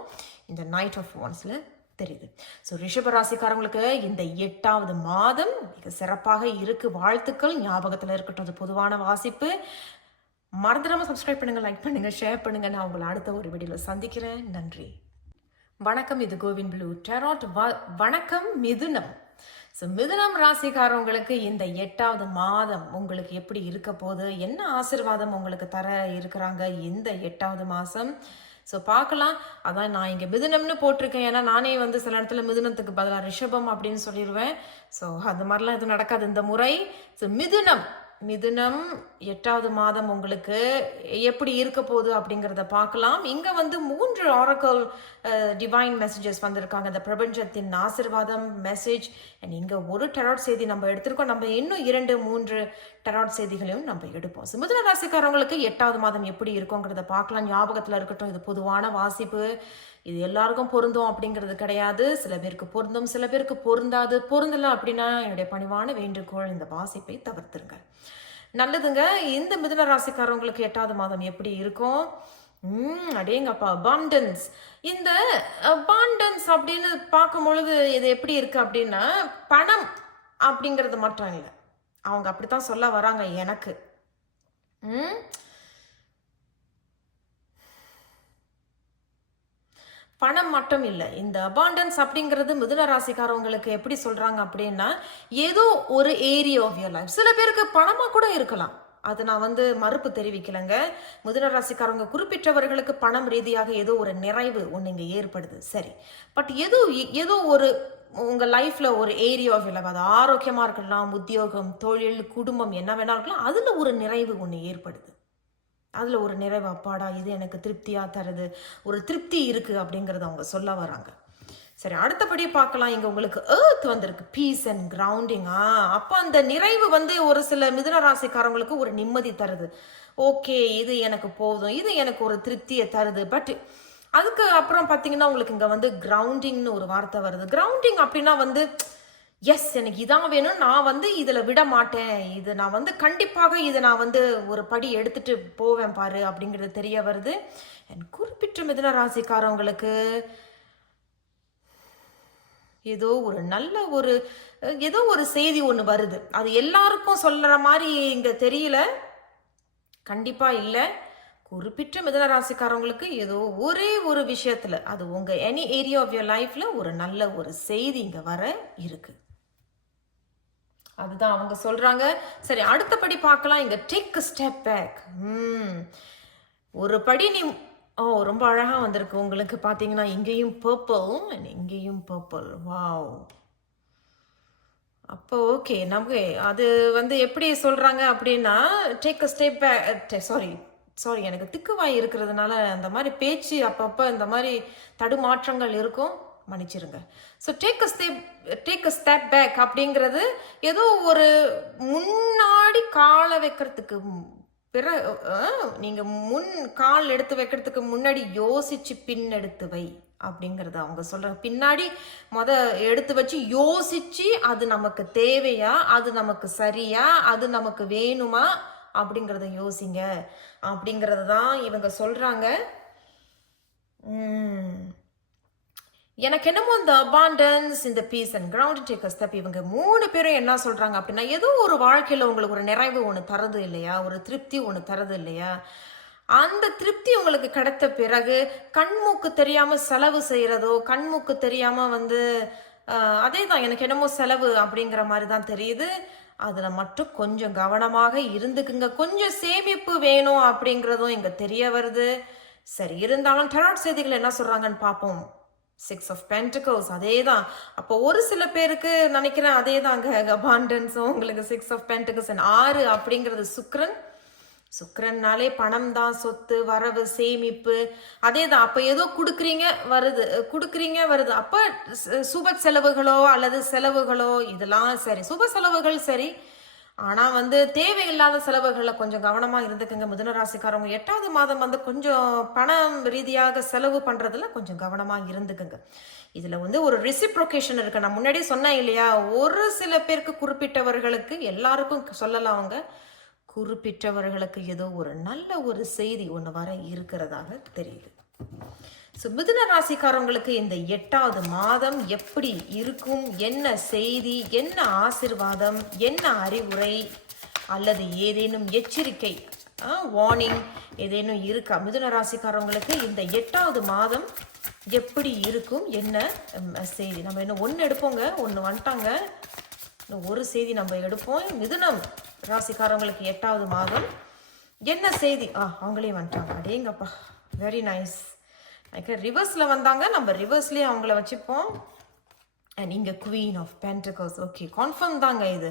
இந்த நைட் ஆஃப் வான்ஸ்ல தெரியுது. ஸோ ரிஷபராசிக்காரங்களுக்கு இந்த 8வது மாதம் மிக சிறப்பாக இருக்கு. வாழ்த்துக்கள் ஞாபகத்தில் இருக்கட்டும். அது பொதுவான வாசிப்பு. மறந்துடாம சப்ஸ்கிரைப் பண்ணுங்க, லைக் பண்ணுங்க, ஷேர் பண்ணுங்க. நான் உங்களை அடுத்த ஒரு வீடியோவில் சந்திக்கிறேன். நன்றி. வணக்கம். இது கோவின் ப்ளூ டெராட். வணக்கம் மிதுனம். ஸோ மிதுனம் ராசிக்காரவங்களுக்கு இந்த 8வது மாதம் உங்களுக்கு எப்படி இருக்க போகுது, என்ன ஆசீர்வாதம் உங்களுக்கு தர இருக்கிறாங்க இந்த 8வது மாதம். ஸோ பார்க்கலாம். அதான் நான் இங்கே மிதுனம்னு போட்டிருக்கேன். ஏன்னா நானே வந்து சில இடத்துல மிதுனத்துக்கு பதிலாக ரிஷபம் அப்படின்னு சொல்லிடுவேன். ஸோ அந்த மாதிரிலாம் எதுவும் நடக்காது இந்த முறை. ஸோ மிதுனம் 8வது மாதம் உங்களுக்கு எப்படி இருக்க போகுது அப்படிங்கிறத பார்க்கலாம். இங்கே வந்து 3 ஆரக்கல் டிவைன் மெசேஜஸ் வந்திருக்காங்க. இந்த பிரபஞ்சத்தின் ஆசீர்வாதம் மெசேஜ். அண்ட் இங்கே ஒரு டெராட் செய்தி நம்ம எடுத்திருக்கோம். நம்ம இன்னும் 2-3 டெராட் செய்திகளையும் நம்ம எடுப்போம். ஸோ மிதுன ராசிக்காரவங்களுக்கு 8வது மாதம் எப்படி இருக்குங்கிறத பார்க்கலாம். ஞாபகத்தில் இருக்கட்டும், இது பொதுவான வாசிப்பு. இது எல்லாருக்கும் பொருந்தும் அப்படிங்கிறது கிடையாது. சில பேருக்கு பொருந்தும், சில பேருக்கு பொருந்தாது. பொருந்தலை அப்படின்னா என்னுடைய பணிவான வேண்டுகோள், இந்த வாசிப்பை தவிர்த்துருங்க. நல்லதுங்க. இந்த மிதுன ராசிக்காரவங்களுக்கு 8வது மாதம் எப்படி இருக்கும்? அடேங்கப்பா, அபாண்டன்ஸ். இந்த அபாண்டன்ஸ் அப்படின்னு பார்க்கும் பொழுது இது எப்படி இருக்கு அப்படின்னா, பணம் அப்படிங்கிறது மட்டும் இல்லை, அவங்க அப்படித்தான் சொல்ல வராங்க எனக்கு. பணம் மட்டும் இல்லை, இந்த அபாண்டன்ஸ் அப்படிங்கிறது மிதுன ராசிக்காரவங்களுக்கு எப்படி சொல்றாங்க அப்படின்னா, ஏதோ ஒரு ஏரியா ஆஃப் யுவர் லைஃப். சில பேருக்கு பணமா கூட இருக்கலாம், அது நான் வந்து மறுப்பு தெரிவிக்கலைங்க. மிதுன ராசிக்காரவங்க குறிப்பிட்டவர்களுக்கு பணம் ரீதியாக ஏதோ ஒரு நிறைவு ஒன்று இங்கே ஏற்படுது, சரி. பட் ஏதோ ஒரு உங்கள் லைஃப்பில் ஒரு ஏரியா ஆஃப் யுவர் லைஃப், அது ஆரோக்கியமாக இருக்கலாம், உத்தியோகம், தொழில், குடும்பம், என்ன வேணா இருக்கலாம், அதில் ஒரு நிறைவு ஒன்று ஏற்படுது. அதில் ஒரு நிறைவு, அப்பாடா இது எனக்கு திருப்தியாக தருது, ஒரு திருப்தி இருக்குது அப்படிங்கிறத அவங்க சொல்ல வராங்க. சரி, அடுத்தபடி பார்க்கலாம். இங்கே உங்களுக்கு எர்த் வந்திருக்கு, பீஸ் அண்ட் கிரவுண்டிங். அப்போ அந்த நிறைவு வந்து ஒரு சில மிதுன ராசிக்காரங்களுக்கு ஒரு நிம்மதி தருது. ஓகே, இது எனக்கு போதும், இது எனக்கு ஒரு திருப்தியை தருது. பட் அதுக்கு அப்புறம் பார்த்தீங்கன்னா உங்களுக்கு இங்கே வந்து கிரவுண்டிங்னு ஒரு வார்த்தை வருது. கிரவுண்டிங் அப்படின்னா வந்து எஸ், எனக்கு இதான் வேணும், நான் வந்து இதில் விட மாட்டேன், இது நான் வந்து கண்டிப்பாக இதை நான் வந்து ஒரு படி எடுத்துட்டு போவேன் பாரு அப்படிங்கிறது தெரிய வருது. என் குறிப்பிட்ட மிதுன ராசிக்காரவங்களுக்கு ஏதோ ஒரு நல்ல ஏதோ ஒரு செய்தி ஒன்று வருது. அது எல்லாருக்கும் சொல்கிற மாதிரி இங்கே தெரியல, கண்டிப்பாக இல்லை. குறிப்பிட்ட மிதுன ராசிக்காரவங்களுக்கு ஏதோ ஒரே ஒரு விஷயத்தில், அது உங்கள் எனி ஏரியா ஆஃப் யுவர் லைஃப்பில் ஒரு நல்ல ஒரு செய்தி இங்கே வர இருக்கு. அதுதான் அவங்க சொல்றாங்க. சரி, அடுத்தபடி பார்க்கலாம். இங்க டேக் a ஸ்டெப் பேக். ஒரு படி நீ ரொம்ப அழகா வந்திருக்கு உங்களுக்கு. பார்த்தீங்கன்னா இங்கேயும் பர்பிள் அண்ட் இங்கேயும் பர்பிள். வாவ். அப்போ ஓகே, நமக்கு அது வந்து எப்படி சொல்றாங்க அப்படின்னா, take a step back. Sorry எனக்கு திக்குவாய் இருக்கிறதுனால அந்த மாதிரி பேச்சு அப்பப்போ இந்த மாதிரி தடுமாற்றங்கள் இருக்கும், மன்னிச்சிருங்க. So take a step back அப்படிங்கிறது ஏதோ ஒரு முன்னாடி காலை வைக்கிறதுக்கு நீங்கள் முன் கால் எடுத்து வைக்கிறதுக்கு முன்னாடி யோசிச்சு பின் எடுத்து வை அப்படிங்கிறது அவங்க சொல்கிறாங்க. பின்னாடி எடுத்து வச்சு யோசிச்சு அது நமக்கு தேவையா, அது நமக்கு சரியா, அது நமக்கு வேணுமா அப்படிங்கிறத யோசிங்க அப்படிங்கிறது தான் இவங்க சொல்கிறாங்க. எனக்கு என்னமோ இந்த அபாண்டன்ஸ், இந்த peace and ground take a step, இவங்க 3 பேரும் என்ன சொல்கிறாங்க அப்படின்னா, ஏதோ ஒரு வாழ்க்கையில் உங்களுக்கு ஒரு நிறைவு ஒன்று தருது இல்லையா, ஒரு திருப்தி ஒன்று தருது இல்லையா, அந்த திருப்தி உங்களுக்கு கிடைத்த பிறகு கண்மூக்கு தெரியாமல் செலவு செய்கிறதோ, கண்மூக்கு தெரியாமல் வந்து அதே தான் எனக்கு என்னமோ செலவு அப்படிங்கிற மாதிரி தான் தெரியுது. அதில் மட்டும் கொஞ்சம் கவனமாக இருந்துக்குங்க. கொஞ்சம் சேமிப்பு வேணும் அப்படிங்கிறதும் இங்கே தெரிய வருது. சரி, இருந்தாலும் டெராட் செய்திகள் என்ன சொல்கிறாங்கன்னு பார்ப்போம். 6 of Pentacles, அதே தான். அப்போ ஒரு சில பேருக்கு நினைக்கிறேன் அதே தாங்க அபாண்டன்ஸும் உங்களுக்கு 6 of Pentacles. 6 அப்படிங்கிறது சுக்கிரன்னாலே பணம் தான், சொத்து, வரவு, சேமிப்பு, அதே தான். அப்போ ஏதோ கொடுக்குறீங்க வருது. அப்போ சுப செலவுகளோ அல்லது செலவுகளோ இதெல்லாம் சரி, சுப செலவுகள் சரி, ஆனால் வந்து தேவையில்லாத செலவுகளில் கொஞ்சம் கவனமாக இருந்துக்குங்க மிதுன ராசிக்காரவங்க. 8வது மாதம் வந்து கொஞ்சம் பணம் ரீதியாக செலவு பண்ணுறதுல கொஞ்சம் கவனமாக இருந்துக்குங்க. இதில் வந்து ஒரு ரெசிப்ரோகேஷன் இருக்குது. நான் முன்னாடியே சொன்னேன் இல்லையா, ஒரு சில பேருக்கு குறிப்பிட்டவர்களுக்கு, எல்லாருக்கும் சொல்லலாம், அவங்க குறிப்பிட்டவர்களுக்கு ஏதோ ஒரு நல்ல ஒரு செய்தி ஒன்று வர இருக்கிறதாக தெரியுது. ஸோ மிதுன ராசிக்காரவங்களுக்கு இந்த 8வது மாதம் எப்படி இருக்கும், என்ன செய்தி, என்ன ஆசீர்வாதம், என்ன அறிவுரை அல்லது ஏதேனும் எச்சரிக்கை வார்னிங் ஏதேனும் இருக்கா? மிதுன ராசிக்காரவங்களுக்கு இந்த 8வது மாதம் எப்படி இருக்கும், என்ன செய்தி? நம்ம இன்னும் ஒன்று எடுப்போங்க, ஒன்று வந்துட்டாங்க, இன்னும் ஒரு செய்தி நம்ம எடுப்போம். மிதுனம் ராசிக்காரவங்களுக்கு 8வது மாதம் என்ன செய்தி? அவங்களே வந்துட்டாங்க, அடேங்கப்பா, வெரி நைஸ். ரிவர்ஸில் வந்தாங்க, நம்ம ரிவர்ஸ்லேயே அவங்கள வச்சுப்போம். அண்ட் இங்கே queen of pentacles. Okay, confirm தாங்க இது.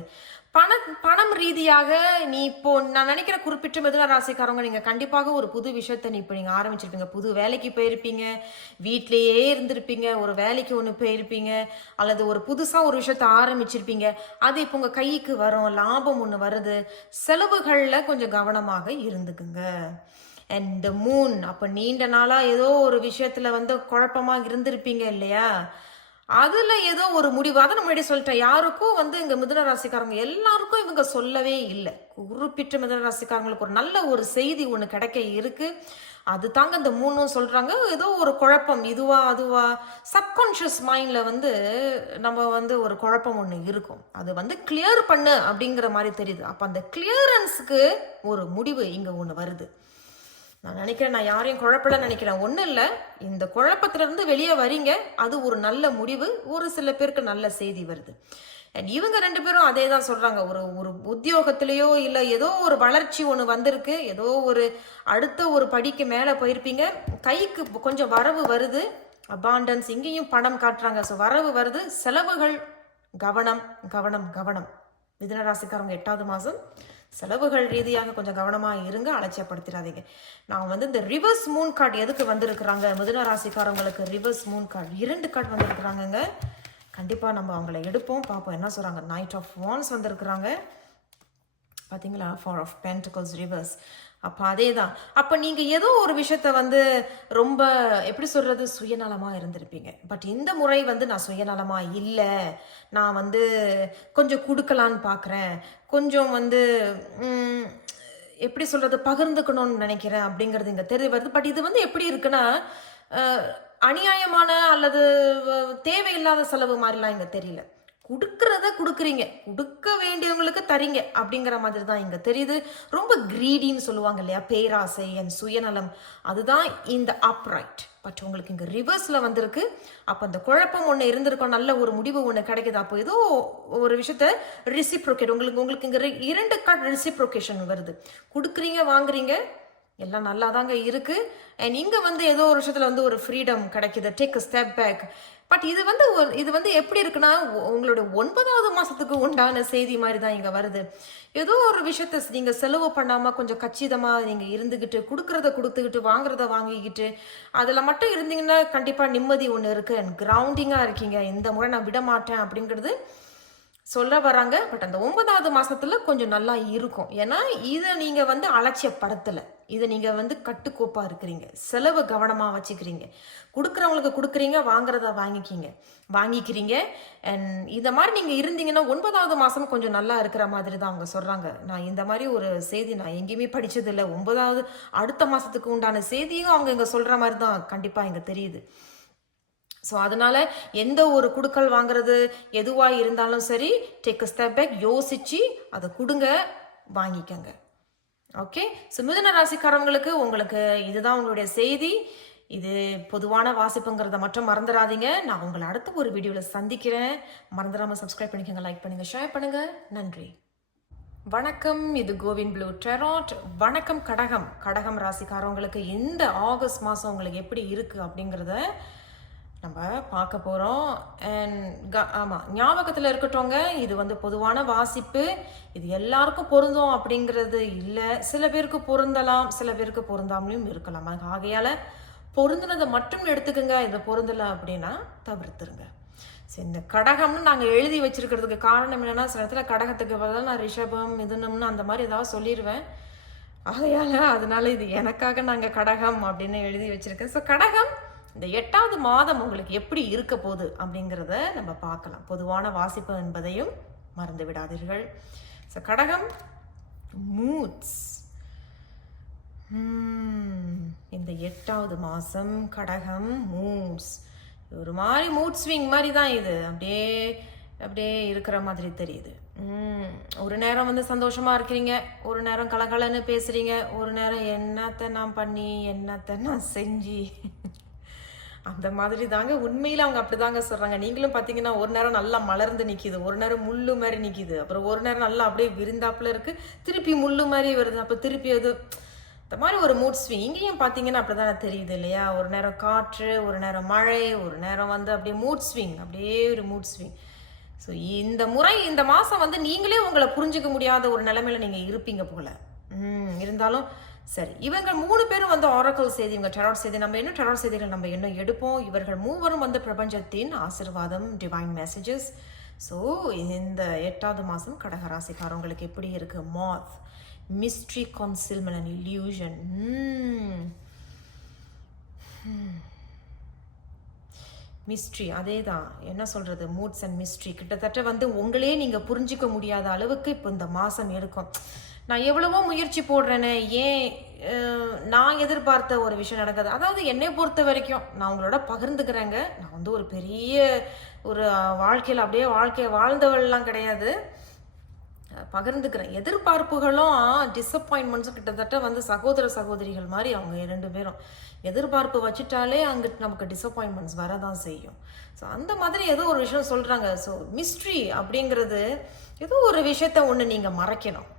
பணம் ரீதியாக நீ இப்போ நான் நினைக்கிற குறிப்பிட்ட மிதுன ராசிக்காரவங்க நீங்கள் கண்டிப்பாக ஒரு புது விஷயத்தை இப்போ நீங்கள் ஆரம்பிச்சிருப்பீங்க. புது வேலைக்கு போயிருப்பீங்க, வீட்லேயே இருந்திருப்பீங்க, ஒரு வேலைக்கு ஒன்று போயிருப்பீங்க, அல்லது ஒரு புதுசாக ஒரு விஷயத்த ஆரம்பிச்சிருப்பீங்க. அது இப்போ உங்கள் கைக்கு வரும், லாபம் ஒன்று வருது. செலவுகளில் கொஞ்சம் கவனமாக இருந்துக்குங்க. அண்ட் மூன், அப்போ நீண்ட நாளாக ஏதோ ஒரு விஷயத்தில் வந்து குழப்பமாக இருந்திருப்பீங்க இல்லையா? அதில் ஏதோ ஒரு முடிவு, அதை நான் முன்னாடி சொல்லிட்டேன். யாருக்கும் வந்து இங்கே மிதுன ராசிக்காரங்க எல்லாருக்கும் இவங்க சொல்லவே இல்லை. குறிப்பிட்ட மிதுன ராசிக்காரங்களுக்கு ஒரு நல்ல ஒரு செய்தி ஒன்று கிடைக்க இருக்கு. அது தாங்க இந்த 3ம் சொல்கிறாங்க. ஏதோ ஒரு குழப்பம், இதுவா அதுவா, சப்கான்ஷியஸ் மைண்டில் வந்து நம்ம வந்து ஒரு குழப்பம் ஒன்று இருக்கும். அது வந்து கிளியர் பண்ணு அப்படிங்கிற மாதிரி தெரியுது. அப்போ அந்த கிளியரன்ஸுக்கு ஒரு முடிவு இங்கே ஒன்று வருது. நான் நினைக்கிறேன், நான் யாரையும் குழப்பல நினைக்கிறேன். ஒன்றும் இல்லை, இந்த குழப்பத்திலேருந்து வெளியே வரீங்க, அது ஒரு நல்ல முடிவு. ஒரு சில பேருக்கு நல்ல செய்தி வருது. அண்ட் இவங்க 2 பேரும் அதே தான் சொல்கிறாங்க. ஒரு உத்தியோகத்திலேயோ இல்லை ஏதோ ஒரு வளர்ச்சி ஒன்று வந்திருக்கு, ஏதோ ஒரு அடுத்த ஒரு படிக்கு மேலே போயிருப்பீங்க, கைக்கு கொஞ்சம் வரவு வருது, அபாண்டன்ஸ், இங்கேயும் பணம் காட்டுறாங்க. ஸோ வரவு வருது, செலவுகள் கவனம் கவனம் கவனம். மிதுன ராசிக்காரங்க 8வது மாதம் செலவுகள் ரீதியாக கொஞ்சம் கவனமாக இருங்க, அலட்சியப்படுத்திடாதீங்க. நான் வந்து இந்த ரிவர்ஸ் மூன் கார்டு எதுக்கு வந்திருக்கிறாங்க மிதுன ராசிக்காரங்களுக்கு? ரிவர்ஸ் மூன் கார்டு 2 கார்டு வந்திருக்கிறாங்கங்க. கண்டிப்பாக நம்ம அவங்கள எடுப்போம், பார்ப்போம் என்ன சொல்கிறாங்க. நைட் ஆஃப் வான்ஸ் வந்திருக்கிறாங்க, பார்த்தீங்களா? 4 ஆஃப் பென்டகல்ஸ் ரிவர்ஸ். அப்போ அதே தான். அப்போ நீங்கள் ஏதோ ஒரு விஷயத்த வந்து ரொம்ப எப்படி சொல்கிறது, சுயநலமாக இருந்திருப்பீங்க. பட் இந்த முறை வந்து நான் சுயநலமாக இல்லை, நான் வந்து கொஞ்சம் கொடுக்கலான்னு பார்க்குறேன், கொஞ்சம் வந்து எப்படி சொல்கிறது, பகிர்ந்துக்கணும்னு நினைக்கிறேன் அப்படிங்கிறது இங்கே தெரிய வருது. பட் இது வந்து எப்படி இருக்குன்னா, அநியாயமான அல்லது தேவையில்லாத செலவு மாதிரிலாம் இங்கே தெரியல. கொடுக்கறத கொடுக்குறீங்க, கொடுக்க வேண்டியவங்களுக்கு தரீங்க அப்படிங்கிற மாதிரி தான் இங்கே தெரியுது. ரொம்ப கிரீடின்னு சொல்லுவாங்க இல்லையா, பேராசை அண்ட் சுயநலம், அதுதான் இந்த அப்ரைட். பட் உங்களுக்கு இங்கே ரிவர்ஸில் வந்திருக்கு. அப்போ அந்த குழப்பம் ஒன்று இருந்திருக்கும், நல்ல ஒரு முடிவு ஒன்று கிடைக்குது. அப்போ ஏதோ ஒரு விஷயத்த ரிசிப்ரோகேட், உங்களுக்கு இங்கே 2 கார்டு ரிசிப்ரோகேஷன் வருது. கொடுக்குறீங்க, வாங்குறீங்க, எல்லாம் நல்லா தாங்க இருக்கு. அண்ட் இங்கே வந்து ஏதோ ஒரு விஷயத்தில் வந்து ஒரு ஃப்ரீடம் கிடைக்குது, take a step back. But இது வந்து எப்படி இருக்குன்னா, உங்களோட 9வது மாதத்துக்கு உண்டான செய்தி மாதிரி தான் இங்கே வருது. ஏதோ ஒரு விஷயத்த நீங்கள் செலவு பண்ணாமல் கொஞ்சம் கச்சிதமாக நீங்கள் இருந்துக்கிட்டு, கொடுக்குறத கொடுத்துக்கிட்டு, வாங்குறத வாங்கிக்கிட்டு, அதில் மட்டும் இருந்தீங்கன்னா கண்டிப்பாக நிம்மதி ஒன்று இருக்குது. அண்ட் கிரவுண்டிங்காக இருக்கீங்க. இந்த முறை நான் விட மாட்டேன் அப்படிங்கிறது சொல்ல வராங்க. பட் அந்த 9வது மாதத்தில் கொஞ்சம் நல்லா இருக்கும். ஏன்னா இதை நீங்கள் வந்து அலட்சியப்படுத்தலை, இதை நீங்கள் வந்து கட்டுக்கோப்பாக இருக்கிறீங்க, செலவு கவனமாக வச்சுக்கிறீங்க, கொடுக்குறவங்களுக்கு கொடுக்குறீங்க, வாங்குறத வாங்கிக்கிறீங்க. அண்ட் இந்த மாதிரி நீங்கள் இருந்தீங்கன்னா 9வது மாதம் கொஞ்சம் நல்லா இருக்கிற மாதிரி தான் அவங்க சொல்கிறாங்க. நான் இந்த மாதிரி ஒரு செய்தி நான் எங்கேயுமே படித்ததில்லை. 9வது அடுத்த மாதத்துக்கு உண்டான செய்தியும் அவங்க இங்கே சொல்கிற மாதிரி தான் கண்டிப்பாக இங்கே தெரியுது. ஸோ அதனால் எந்த ஒரு குடுக்கல் வாங்குறது எதுவாக இருந்தாலும் சரி, டேக் அ ஸ்டெப் பேக், யோசிச்சு அதை கொடுங்க, வாங்கிக்கங்க. ஓகே, ஸோ மிதுன ராசிக்காரவங்களுக்கு உங்களுக்கு இதுதான் உங்களுடைய செய்தி. இது பொதுவான வாசிப்புங்கிறத மட்டும் மறந்துடாதீங்க. நான் உங்களை அடுத்த ஒரு வீடியோவில் சந்திக்கிறேன். மறந்துடாமல் சப்ஸ்கிரைப் பண்ணிக்கோங்க, லைக் பண்ணுங்கள், ஷேர் பண்ணுங்கள். நன்றி, வணக்கம். இது கோவின் ப்ளூ டெராட். வணக்கம் கடகம் ராசிக்காரவங்களுக்கு இந்த ஆகஸ்ட் மாதம் உங்களுக்கு எப்படி இருக்குது அப்படிங்கிறத நம்ம பார்க்க போகிறோம். அண்ட் ஆமாம், ஞாபகத்தில் இருக்கட்டோங்க, இது வந்து பொதுவான வாசிப்பு, இது எல்லாருக்கும் பொருந்தும் அப்படிங்கிறது இல்லை. சில பேருக்கு பொருந்தலாம், சில பேருக்கு பொருந்தாமலையும் இருக்கலாம். ஆகையால் பொருந்தினதை மட்டும் எடுத்துக்கோங்க, இதை பொருந்தலை அப்படின்னா தவிர்த்துருங்க. சரி, இந்த கடகம்னு நாங்கள் எழுதி வச்சிருக்கிறதுக்கு காரணம் என்னென்னா, சில இடத்துல கடகத்துக்கு பதிலாக நான் ரிஷபம் மிதுனம்னு அந்த மாதிரி ஏதாவது சொல்லிடுவேன். ஆகையால் அதனால இது எனக்காக நாங்கள் கடகம் அப்படின்னு எழுதி வச்சுருக்கேன். ஸோ கடகம் இந்த 8வது மாதம் உங்களுக்கு எப்படி இருக்க போகுது அப்படிங்கிறத நம்ம பார்க்கலாம். பொதுவான வாசிப்பு என்பதையும் மறந்து விடாதீர்கள். ஸோ கடகம் மூட்ஸ், இந்த 8வது மாதம் கடகம் மூட்ஸ் ஒரு மாதிரி மூட் ஸ்விங் மாதிரி தான் இது, அப்படியே இருக்கிற மாதிரி தெரியுது. ஒரு நேரம் வந்து சந்தோஷமா இருக்கிறீங்க, ஒரு நேரம் கலகலன்னு பேசுறீங்க, ஒரு நேரம் என்னத்த நான் பண்ணி என்னத்த நான் செஞ்சு அந்த மாதிரி தாங்க. உண்மையில அவங்க அப்படிதாங்க சொல்றாங்க. நீங்களும் பார்த்தீங்கன்னா ஒரு நேரம் நல்லா மலர்ந்து நிக்குது, ஒரு நேரம் முள்ளு மாதிரி நிக்குது, அப்புறம் ஒரு நேரம் நல்லா அப்படியே விருந்தாப்புல இருக்கு, திருப்பி முள்ளு மாதிரி வருது, அப்போ திருப்பி அது இந்த மாதிரி ஒரு மூட் ஸ்விங். இங்கேயும் பார்த்தீங்கன்னா அப்படிதானே தெரியுது இல்லையா? ஒரு நேரம் காற்று, ஒரு நேரம் மழை, ஒரு நேரம் வந்து அப்படியே மூட் ஸ்விங், அப்படியே ஒரு மூட் ஸ்விங். ஸோ இந்த முறை இந்த மாதம் வந்து நீங்களே உங்களை புரிஞ்சுக்க முடியாத ஒரு நிலைமையில நீங்கள் இருப்பீங்க போல. இருந்தாலும் சரி, இவங்க 3 பேரும் வந்து ஆரக்கல் செய்தி, இவங்க டெராட் செய்தி, நம்ம என்ன டெராட் செய்திகள் நம்ம என்ன எடுப்போம். இவர்கள் மூவரும் வந்து பிரபஞ்சத்தின் ஆசீர்வாதம், டிவைன் மெசேஜஸ். ஸோ இந்த 8வது மாதம் கடகராசிக்காரவங்களுக்கு எப்படி இருக்கு? மாத், மிஸ்ட்ரி, கன்சில்மென்ட் அண்ட் இல்யூஷன். மிஸ்ட்ரி அதே தான், என்ன சொல்கிறது, மூட்ஸ் அண்ட் மிஸ்ட்ரி கிட்டத்தட்ட வந்து உங்களே நீங்கள் புரிஞ்சிக்க முடியாத அளவுக்கு இப்போ இந்த மாதம் இருக்கும். நான் எவ்வளவோ முயற்சி போடுறேன்னு ஏன் நான் எதிர்பார்த்த ஒரு விஷயம் நடக்குது. அதாவது என்னை பொறுத்த வரைக்கும் நான் உங்களோட பகிர்ந்துக்கிறேங்க. நான் வந்து ஒரு பெரிய ஒரு வாழ்க்கையில் அப்படியே வாழ்க்கையை வாழ்ந்தவள்லாம் கிடையாது, பகிர்ந்துக்கிறேன். எதிர்பார்ப்புகளும் டிசப்பாயின்மெண்ட்ஸும் கிட்டத்தட்ட வந்து சகோதர சகோதரிகள் மாதிரி அவங்க 2 பேரும். எதிர்பார்ப்பு வச்சுட்டாலே அங்கே நமக்கு டிசப்பாயின்மெண்ட்ஸ் வரதான் செய்யும். ஸோ அந்த மாதிரி ஏதோ ஒரு விஷயம் சொல்கிறாங்க. ஸோ மிஸ்ட்ரி அப்படிங்கிறது ஏதோ ஒரு விஷயத்த ஒன்று நீங்கள் மறைக்கணும்,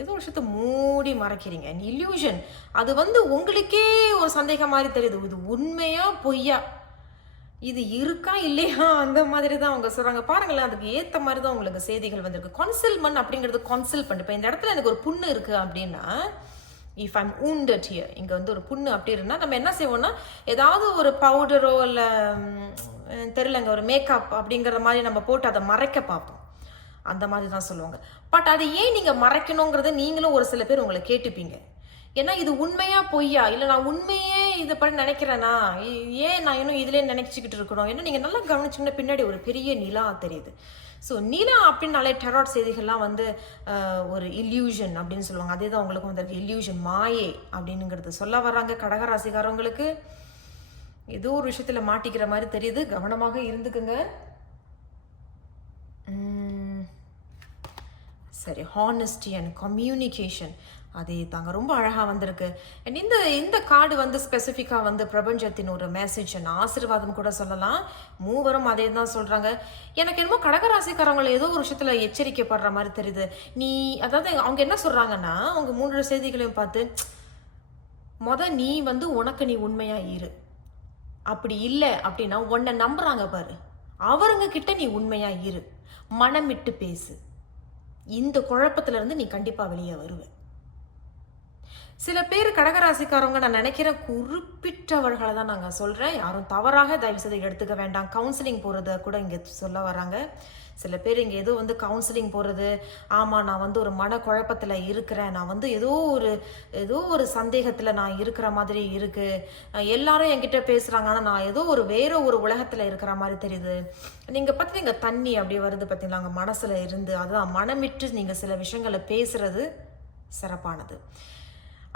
ஏதோ ஒரு விஷயத்த மூடி மறைக்கிறீங்க. இல்யூஷன் அது வந்து உங்களுக்கே ஒரு சந்தேகம் மாதிரி தெரியுது, இது உண்மையா பொய்யா, இது இருக்கா இல்லையா, அந்த மாதிரி தான் அவங்க சொல்கிறாங்க. பாருங்களேன், அதுக்கு ஏற்ற மாதிரி தான் உங்களுக்கு செய்திகள் வந்திருக்கு. கன்சில்மென்ட் அப்படிங்கிறது கன்சில் பண்ணு. இப்போ இந்த இடத்துல எனக்கு ஒரு புண்ணு இருக்குது அப்படின்னா, இஃப் ஐம் wounded here, இங்கே வந்து ஒரு புண்ணு அப்படி இருந்தால் நம்ம என்ன செய்வோம்னா, ஏதாவது ஒரு பவுடரோ இல்லை தெரியலங்க ஒரு மேக்கப் அப்படிங்கிற மாதிரி நம்ம போட்டு அதை மறைக்க பார்ப்போம். அந்த மாதிரி தான் சொல்லுவாங்க. பட் அது ஏன் நீங்கள் மறைக்கணுங்கிறத நீங்களும் ஒரு சில பேர் உங்களை கேட்டுப்பீங்க. ஏன்னா இது உண்மையா பொய்யா, இல்லை நான் உண்மையே இதை படி நினைக்கிறேன்னா, ஏன் நான் இன்னும் இதிலே நினைச்சிக்கிட்டு இருக்கணும். ஏன்னா நீங்கள் நல்லா கவனிச்சிங்கன்னா பின்னாடி ஒரு பெரிய நிலா தெரியுது. ஸோ நிலா அப்படின்னாலே டெராட் செய்திகள்லாம் வந்து ஒரு இல்யூஷன் அப்படின்னு சொல்லுவாங்க. அதே தான் உங்களுக்கு வந்து இல்யூஷன், மாயை அப்படின்னுங்கிறது சொல்ல வர்றாங்க. கடகராசிக்காரவங்களுக்கு ஏதோ ஒரு விஷயத்தில் மாட்டிக்கிற மாதிரி தெரியுது, கவனமாக இருந்துக்குங்க. சரி, ஹானஸ்டி அண்ட் கம்யூனிகேஷன் அதே தாங்க, ரொம்ப அழகாக வந்திருக்கு. அண்ட் இந்த கார்டு வந்து ஸ்பெசிஃபிக்காக வந்து பிரபஞ்சத்தின் ஒரு மெசேஜ் அண்ட் ஆசீர்வாதம் கூட சொல்லலாம். மூவரும் அதே தான் சொல்கிறாங்க. எனக்கு என்னமோ கடகராசிக்காரங்களை ஏதோ ஒரு விஷயத்தில் எச்சரிக்கைப்படுற மாதிரி தெரியுது. அதாவது அவங்க என்ன சொல்கிறாங்கன்னா, அவங்க 3 செய்திகளையும் பார்த்து, நீ வந்து உனக்கு நீ உண்மையாக இரு, அப்படி இல்லை அப்படின்னா உன்னை நம்புகிறாங்க பாரு, அவருங்க கிட்ட நீ உண்மையாக இரு, மனம் விட்டு பேசு, இந்த குழப்பத்திலிருந்து நீ கண்டிப்பாக வெளியே வருவ. சில பேர் கடகராசிக்காரவங்க நான் நினைக்கிற குறிப்பிட்டவர்களை தான் நாங்கள் சொல்கிறேன், யாரும் தவறாக தயவு செய்து எடுத்துக்க வேண்டாம். கவுன்சிலிங் போகிறத கூட இங்கே சொல்ல வராங்க. சில பேர் இங்கே ஏதோ வந்து கவுன்சிலிங் போகிறது, ஆமாம் நான் வந்து ஒரு மன குழப்பத்தில் இருக்கிறேன், நான் வந்து ஏதோ ஒரு சந்தேகத்தில் நான் இருக்கிற மாதிரி இருக்குது, எல்லாரும் என்கிட்ட பேசுகிறாங்க, ஆனால் நான் ஏதோ வேற ஒரு உலகத்தில் இருக்கிற மாதிரி தெரியுது. நீங்கள் பார்த்தீங்க தண்ணி அப்படியே வருது பார்த்தீங்களா, அங்கே மனசில் இருந்து, அதுதான் மனமிட்டு நீங்கள் சில விஷயங்களை பேசுகிறது சிறப்பானது.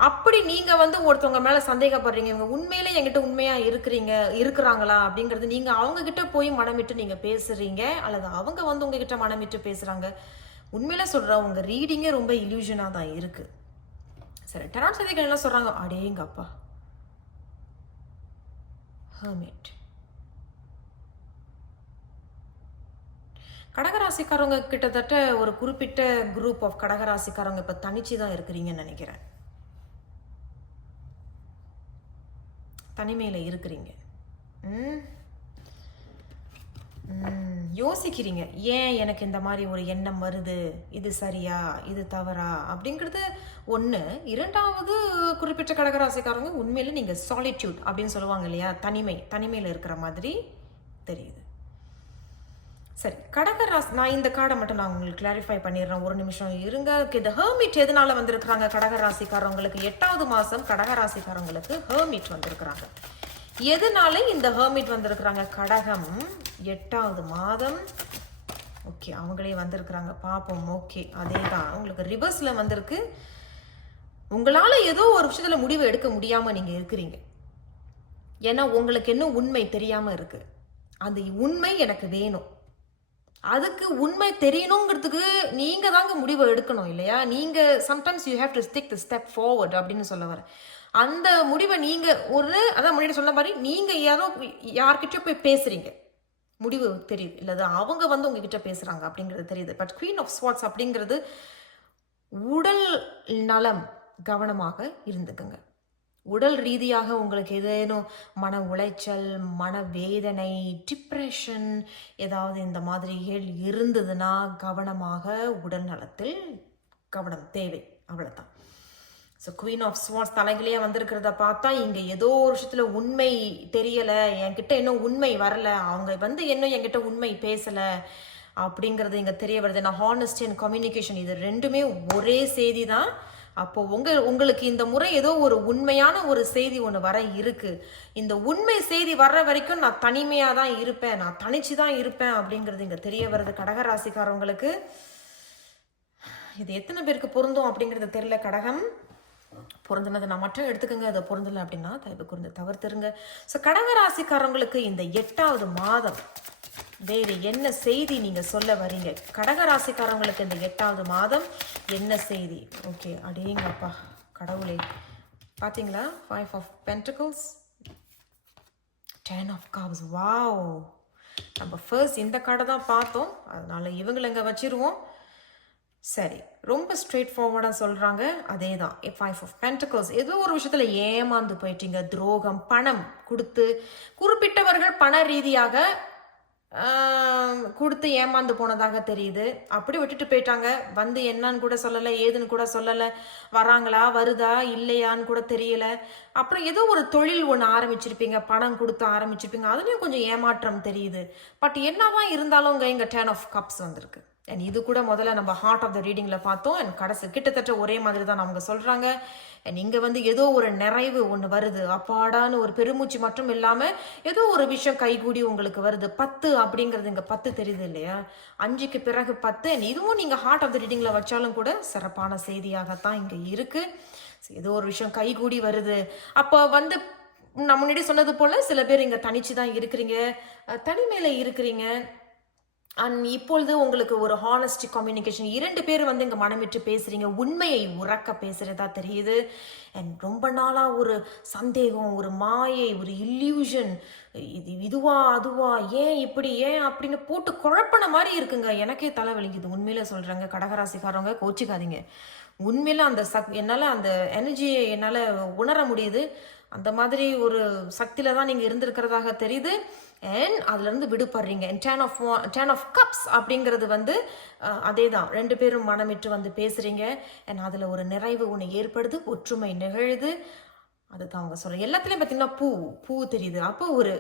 அப்படி நீங்கள் வந்து ஒருத்தவங்க மேலே சந்தேகப்படுறீங்க, இவங்க உண்மையிலே என்கிட்ட உண்மையாக இருக்கிறாங்களா அப்படிங்கிறது நீங்கள் அவங்கக்கிட்ட போய் மனமிட்டு நீங்கள் பேசுகிறீங்க, அல்லது அவங்க வந்து உங்ககிட்ட மனமிட்டு பேசுகிறாங்க. உண்மையில சொல்கிறேன், உங்கள் ரீடிங்கே ரொம்ப இல்யூஷனாக தான் இருக்குது. சரி, டெராட் செய்திகள் என்ன சொல்கிறாங்க? அடேங்கப்பா, ஹெர்மிட். கடகராசிக்காரவங்க கிட்டத்தட்ட ஒரு குறிப்பிட்ட குரூப் ஆஃப் கடகராசிக்காரவங்க இப்போ தனிச்சு தான் இருக்கிறீங்கன்னு நினைக்கிறேன். தனிமையில் இருக்கிறீங்க, யோசிக்கிறீங்க, ஏன் எனக்கு இந்த மாதிரி ஒரு எண்ணம் வருது, இது சரியா இது தவறா அப்படிங்கிறது ஒன்று. இரண்டாவது, குறிப்பிட்ட கடகராசிக்காரங்க உண்மையில நீங்கள் சாலிட்யூட் அப்படின்னு சொல்லுவாங்க இல்லையா, தனிமையில் இருக்கிற மாதிரி தெரியுது. சரி, கடகராசி, நான் இந்த கார்டை மட்டும் நான் உங்களுக்கு கிளாரிஃபை பண்ணிடுறேன், ஒரு நிமிஷம் இருங்க. இந்த ஹெர்மிட் எதனால வந்திருக்கிறாங்க கடகராசிக்காரவங்களுக்கு? 8வது மாதம் கடகராசிக்காரவங்களுக்கு ஹெர்மிட் வந்திருக்கிறாங்க. எதனால இந்த ஹெர்மிட் வந்திருக்கிறாங்க? கடகம் 8வது மாதம், ஓகே, அவங்களே வந்திருக்கிறாங்க, பார்ப்போம். ஓகே, அதே தான் உங்களுக்கு ரிவர்ஸில் வந்திருக்கு. உங்களால் ஏதோ ஒரு விஷயத்தில் முடிவு எடுக்க முடியாமல் நீங்கள் இருக்கிறீங்க, ஏன்னா உங்களுக்கு இன்னும் உண்மை தெரியாமல் இருக்குது. அந்த உண்மை எனக்கு வேணும், அதுக்கு உண்மை தெரியணுங்கிறதுக்கு நீங்க தாங்க முடிவை எடுக்கணும் இல்லையா? நீங்க sometimes you have to take the step forward அப்படின்னு சொல்ல வரேன். அந்த முடிவை நீங்க அதான் முன்னாடி சொன்ன மாதிரி நீங்க யார்கிட்டயோ போய் பேசுறீங்க. முடிவு தெரியுது. இல்ல அவங்க உங்ககிட்ட பேசுறாங்க அப்படிங்கிறது தெரியுது. பட் குவீன் ஆஃப் ஸ்வார்ட்ஸ் அப்படிங்கிறது உடல் நலம் கவனமாக இருந்துக்குங்க. உடல் ரீதியாக உங்களுக்கு ஏதேனும் மன உளைச்சல், மன வேதனை, டிப்ரெஷன் ஏதாவது இந்த மாதிரிகள் இருந்ததுன்னா கவனமாக உடல் நலத்தில் கவனம் தேவை. அவ்வளோதான். ஸோ குவீன் ஆஃப் ஸ்வார்ட்ஸ் தலைகளையே வந்திருக்கிறத பார்த்தா இங்கே ஏதோ ஒரு விஷயத்தில் உண்மை தெரியலை, என்கிட்ட இன்னும் உண்மை வரலை, அவங்க இன்னும் என்கிட்ட உண்மை பேசலை அப்படிங்கிறது இங்கே தெரிய வருது. நான் ஹானஸ்டி அண்ட் கம்யூனிகேஷன் இது ரெண்டுமே ஒரே செய்தி தான். அப்போ உங்களுக்கு இந்த முறை ஏதோ ஒரு உண்மையான ஒரு செய்தி ஒன்று வர இருக்கு. இந்த உண்மை செய்தி வர்ற வரைக்கும் நான் தனிமையாக தான் இருப்பேன், நான் தனிச்சு தான் இருப்பேன் அப்படிங்கிறது இங்கே தெரிய வருது. கடகராசிக்காரவங்களுக்கு இது எத்தனை பேருக்கு பொருந்தும் அப்படிங்கிறது தெரியல. கடகம் பொருந்தினதை நான் மட்டும் எடுத்துக்கோங்க, அதை பொருந்தலை அப்படின்னா தவிர்த்துருங்க. ஸோ கடகராசிக்காரவங்களுக்கு இந்த 8வது மாதம் வேறு என்ன செய்தி நீங்க சொல்ல வரீங்க? கடகராசிக்காரவங்களுக்கு இந்த 8வது மாதம் என்ன செய்தி? ஓகே, அடேங்கப்பா கடவுளே, பாத்தீங்களா? 5 of Pentacles, 10 of Cups. Wow, நம்ம ஃபர்ஸ்ட் இந்த கார்டை தான் பார்த்தோம், அதனால இவங்களை இங்கே வச்சிருவோம். சரி, ரொம்ப ஸ்ட்ரெயிட் ஃபார்வர்டாக சொல்கிறாங்க. அதே தான் 5 of Pentacles. ஏதோ ஒரு விஷயத்தில் ஏமாந்து போயிட்டீங்க, துரோகம், பணம் கொடுத்து குறிப்பிட்டவர்கள் பண ரீதியாக கொடுத்து ஏமாந்து போனதாக தெரியுது. அப்படி விட்டுட்டு போயிட்டாங்க. என்னன்னு கூட சொல்லலை, ஏதுன்னு கூட சொல்லலை, வராங்களா வருதா இல்லையான்னு கூட தெரியல. அப்புறம் ஏதோ ஒரு தொழில் ஒன்று ஆரம்பிச்சிருப்பீங்க, பணம் கொடுத்து ஆரம்பிச்சிருப்பீங்க, அதுலேயும் கொஞ்சம் ஏமாற்றம் தெரியுது. பட் என்னதான் இருந்தாலும் இங்கே 10 of Cups வந்திருக்கு. அண்ட் இது கூட முதல்ல நம்ம ஹார்ட் ஆஃப் த ரீடிங்கில் பார்த்தோம். அண்ட் கடைசி கிட்டத்தட்ட ஒரே மாதிரி தான் அவங்க சொல்கிறாங்க. அண்ட் இங்கே ஏதோ ஒரு நிறைவு ஒன்று வருது, அப்பாடான்னு ஒரு பெருமூச்சு மட்டும் இல்லாமல் ஏதோ ஒரு விஷயம் கைகூடி உங்களுக்கு வருது. 10 அப்படிங்கிறது இங்கே 10 தெரியுது இல்லையா? 5க்கு பிறகு 10. அண்ட் இதுவும் நீங்கள் ஹார்ட் ஆஃப் த ரீடிங்கில் வச்சாலும் கூட சிறப்பான செய்தியாகத்தான் இங்கே இருக்குது. ஏதோ ஒரு விஷயம் கைகூடி வருது. அப்போ நான் முன்னாடி சொன்னது போல் சில பேர் இங்கே தனிச்சு தான் இருக்கிறீங்க, தனிமையில் இருக்கிறீங்க. அண்ட் இப்பொழுது உங்களுக்கு ஒரு ஹானஸ்டி கம்யூனிகேஷன், 2 பேர் இங்கே மனமிட்டு பேசுகிறீங்க, உண்மையை உறக்க பேசுகிறதா தெரியுது. அண்ட் ரொம்ப நாளாக ஒரு சந்தேகம், ஒரு மாயை, ஒரு இல்யூஷன், இதுவா அதுவா, ஏன் இப்படி ஏன் அப்படின்னு போட்டு குழப்பின மாதிரி இருக்குங்க. எனக்கே தலை வலிக்குது உண்மையில சொல்கிறேங்க. கடகராசிக்காரவங்க கோச்சிக்காதீங்க. உண்மையில அந்த என்னால் அந்த எனர்ஜியை என்னால் உணர முடியுது. அந்த மாதிரி ஒரு சக்தியில் தான் நீங்கள் இருந்திருக்கிறதாக தெரியுது. அண்ட் அதுலேருந்து விடுபடுறீங்க. அண்ட் 10 of Cups அப்படிங்கிறது அதே தான், 2 பேரும் மனமிட்டு பேசுகிறீங்க. அண்ட் அதில் ஒரு நிறைவு ஒன்று ஏற்படுது, ஒற்றுமை நிகழுது. அதுதான் அவங்க சொல்கிறேன். எல்லாத்துலேயும் பார்த்தீங்கன்னா பூ தெரியுது. அப்போ ஒரு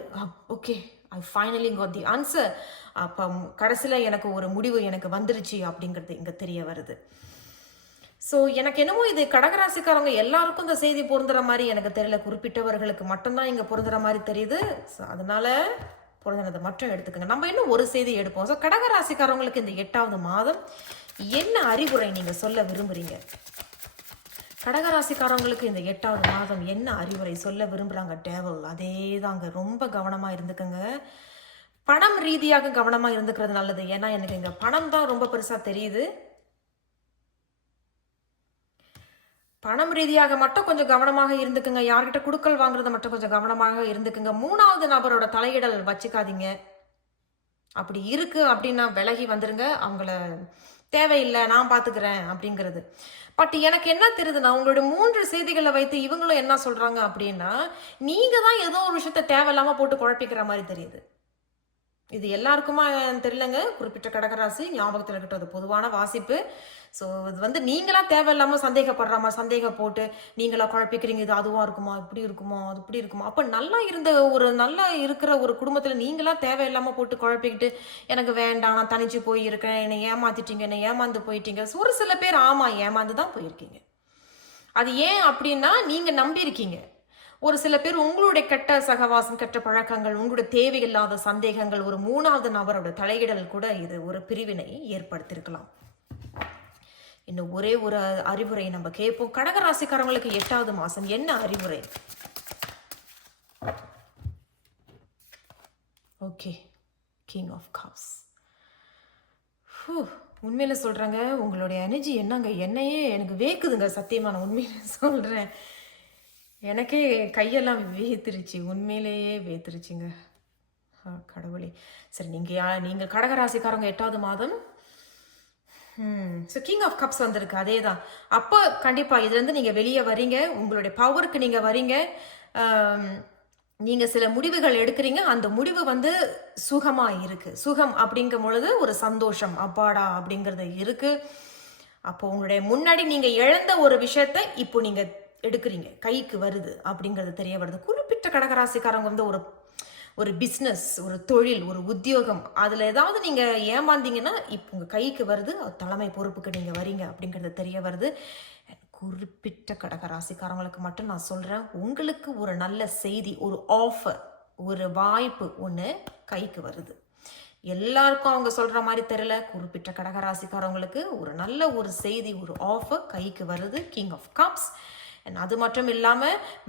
okay, I finally God the answer. அப்போ கடைசியில் எனக்கு ஒரு முடிவு எனக்கு வந்துருச்சு அப்படிங்கிறது இங்கே தெரிய வருது. ஸோ எனக்கு என்னமோ இது கடகராசிக்காரங்க எல்லாருக்கும் இந்த செய்தி பொருந்துற மாதிரி எனக்கு தெரியல, குறிப்பிட்டவர்களுக்கு மட்டும்தான் இங்கே பொருந்துற மாதிரி தெரியுது. ஸோ அதனால பொருந்தினதை மட்டும் எடுத்துக்கோங்க. நம்ம இன்னும் ஒரு செய்தி எடுப்போம். ஸோ கடகராசிக்காரவங்களுக்கு இந்த 8வது மாதம் என்ன அறிவுரை நீங்கள் சொல்ல விரும்புகிறீங்க? கடகராசிக்காரவங்களுக்கு இந்த 8வது மாதம் என்ன அறிவுரை சொல்ல விரும்புகிறாங்க? டேவல் அதே தாங்க, ரொம்ப கவனமாக இருந்துக்குங்க. பணம் ரீதியாக கவனமாக இருந்துக்கிறது நல்லது. ஏன்னா எனக்கு இங்கே பணம் தான் ரொம்ப பெருசாக தெரியுது. பணம் ரீதியாக மட்டும் கொஞ்சம் கவனமாக இருந்துக்குங்க. யார்கிட்ட குடுக்கல் வாங்குறத மட்டும் கொஞ்சம் கவனமாக இருந்துக்குங்க. 3வது நபரோட தலையிடல் வச்சுக்காதீங்க. அப்படி இருக்கு அப்படின்னா விலகி வந்துருங்க. அவங்கள தேவையில்லை, நான் பார்த்துக்கிறேன் அப்படிங்கிறது. பட் எனக்கு என்ன தெரியுதுன்னா, உங்களோட 3 செய்திகளை வைத்து இவங்களும் என்ன சொல்றாங்க அப்படின்னா, நீங்க தான் ஏதோ ஒரு விஷயத்த தேவையில்லாம போட்டு குழப்பிக்கிற மாதிரி தெரியுது. இது எல்லாருக்குமா தெரியலங்க, குறிப்பிட்ட கடகராசி ஞாபகத்தில் இருக்கட்டும், அது பொதுவான வாசிப்பு. ஸோ இது நீங்களா தேவையில்லாமல் சந்தேகப்படுற மாதிரி சந்தேகம் போட்டு நீங்களா குழப்பிக்கிறீங்க, இது அதுவாக இருக்குமா, இப்படி இருக்குமா, அது இப்படி இருக்குமா. அப்போ நல்லா இருக்கிற ஒரு குடும்பத்தில் நீங்களா தேவையில்லாமல் போட்டு குழப்பிக்கிட்டு எனக்கு வேண்டாம், நான் தனிச்சு போயிருக்கேன், என்னை ஏமாத்திட்டீங்க, என்னை ஏமாந்து போயிட்டீங்க. ஒரு சில பேர் ஆமாம் ஏமாந்து தான் போயிருக்கீங்க. அது ஏன் அப்படின்னா நீங்கள் நம்பியிருக்கீங்க. ஒரு சில பேர் உங்களுடைய கெட்ட சகவாசம், கெட்ட பழக்கங்கள், உங்களுடைய தேவையில்லாத சந்தேகங்கள், ஒரு 3வது நபரோட தலையிடல் கூட இது ஒரு பிரிவினை ஏற்படுத்தியிருக்கலாம். இன்னும் ஒரே ஒரு அறிவுரை நம்ம கேட்போம். கடகராசிக்காரங்களுக்கு 8வது மாசம் என்ன அறிவுரை? Okay, king of cups. ஹூ! உண்மையில சொல்றேங்க. உங்களுடைய எனர்ஜி என்னங்க என்னையே எனக்கு வேக்குதுங்க. சத்தியமா நான் உண்மையில சொல்றேன். எனக்கே கையெல்லாம் வேர்த்துருச்சு. உண்மையிலேயே வேர்த்துருச்சுங்க. கடவுளே! சரி நீங்க கடக ராசிக்காரங்க 8வது மாதம். ஸோ கிங் ஆஃப் கப்ஸ் வந்திருக்கு. அதேதான். அப்ப கண்டிப்பா இதுலருந்து நீங்க வெளிய வரீங்க. உங்களுடைய பவருக்கு நீங்க வரீங்க. அம் நீங்க சில முடிவுகள் எடுக்கிறீங்க. அந்த முடிவு வந்து சுகமா இருக்கு. சுகம் அப்படிங்கும் பொழுது ஒரு சந்தோஷம். அப்பாடா! அப்படிங்கிறது இருக்கு. அப்போ உங்களுடைய முன்னாடி நீங்க இழந்த ஒரு விஷயத்த இப்போ நீங்க எடுக்கிறீங்க. கைக்கு வருது அப்படிங்கிறது தெரிய வருது. குறிப்பிட்ட கடகராசிக்காரங்க வந்து ஒரு ஒரு பிசினஸ், ஒரு தொழில், ஒரு உத்தியோகம் அதுல ஏதாவது நீங்க ஏமாந்தீங்கன்னா, இப்போ உங்க கைக்கு வருது. தலைமை பொறுப்புக்கு நீங்க வரீங்க அப்படிங்கிறது தெரிய வருது. குறிப்பிட்ட கடகராசிக்காரங்களுக்கு மட்டும் நான் சொல்றேன். உங்களுக்கு ஒரு நல்ல செய்தி, ஒரு ஆஃபர், ஒரு வாய்ப்பு ஒண்ணு கைக்கு வருது. எல்லாருக்கும் அவங்க சொல்ற மாரி தெரியல. குறிப்பிட்ட கடகராசிக்காரவங்களுக்கு ஒரு நல்ல ஒரு செய்தி, ஒரு ஆஃபர் கைக்கு வருது. King of cups. அது மட்டும் இல்லாம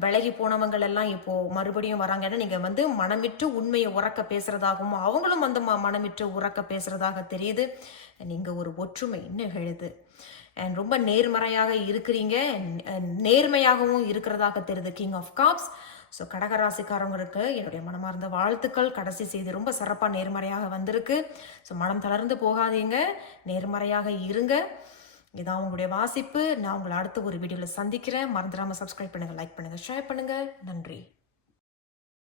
விலகி போனவங்கள் எல்லாம் இப்போ மறுபடியும் வராங்க. ஏன்னா நீங்க வந்து மனமிட்டு உண்மையை உறக்க பேசுறதாகவும் அவங்களும் வந்து மனமிட்டு உறக்க பேசுறதாக தெரியுது. நீங்க ஒரு ஒற்றுமை நிகழுது. ரொம்ப நேர்மறையாக இருக்கிறீங்க. நேர்மையாகவும் இருக்கிறதாக தெரியுது. King of cups. ஸோ கடகராசிக்காரங்களுக்கு என்னுடைய மனமார்ந்த வாழ்த்துக்கள். கடைசி செய்தி ரொம்ப சிறப்பாக நேர்மறையாக வந்திருக்கு. ஸோ மனம் தளர்ந்து போகாதீங்க, நேர்மறையாக இருங்க. இதான் உங்களுடைய வாசிப்பு. நான் உங்களை அடுத்த ஒரு வீடியோவில் சந்திக்கிறேன். மறந்துடாமல் சப்ஸ்கிரைப் பண்ணுங்கள், லைக் பண்ணுங்கள், ஷேர் பண்ணுங்கள். நன்றி.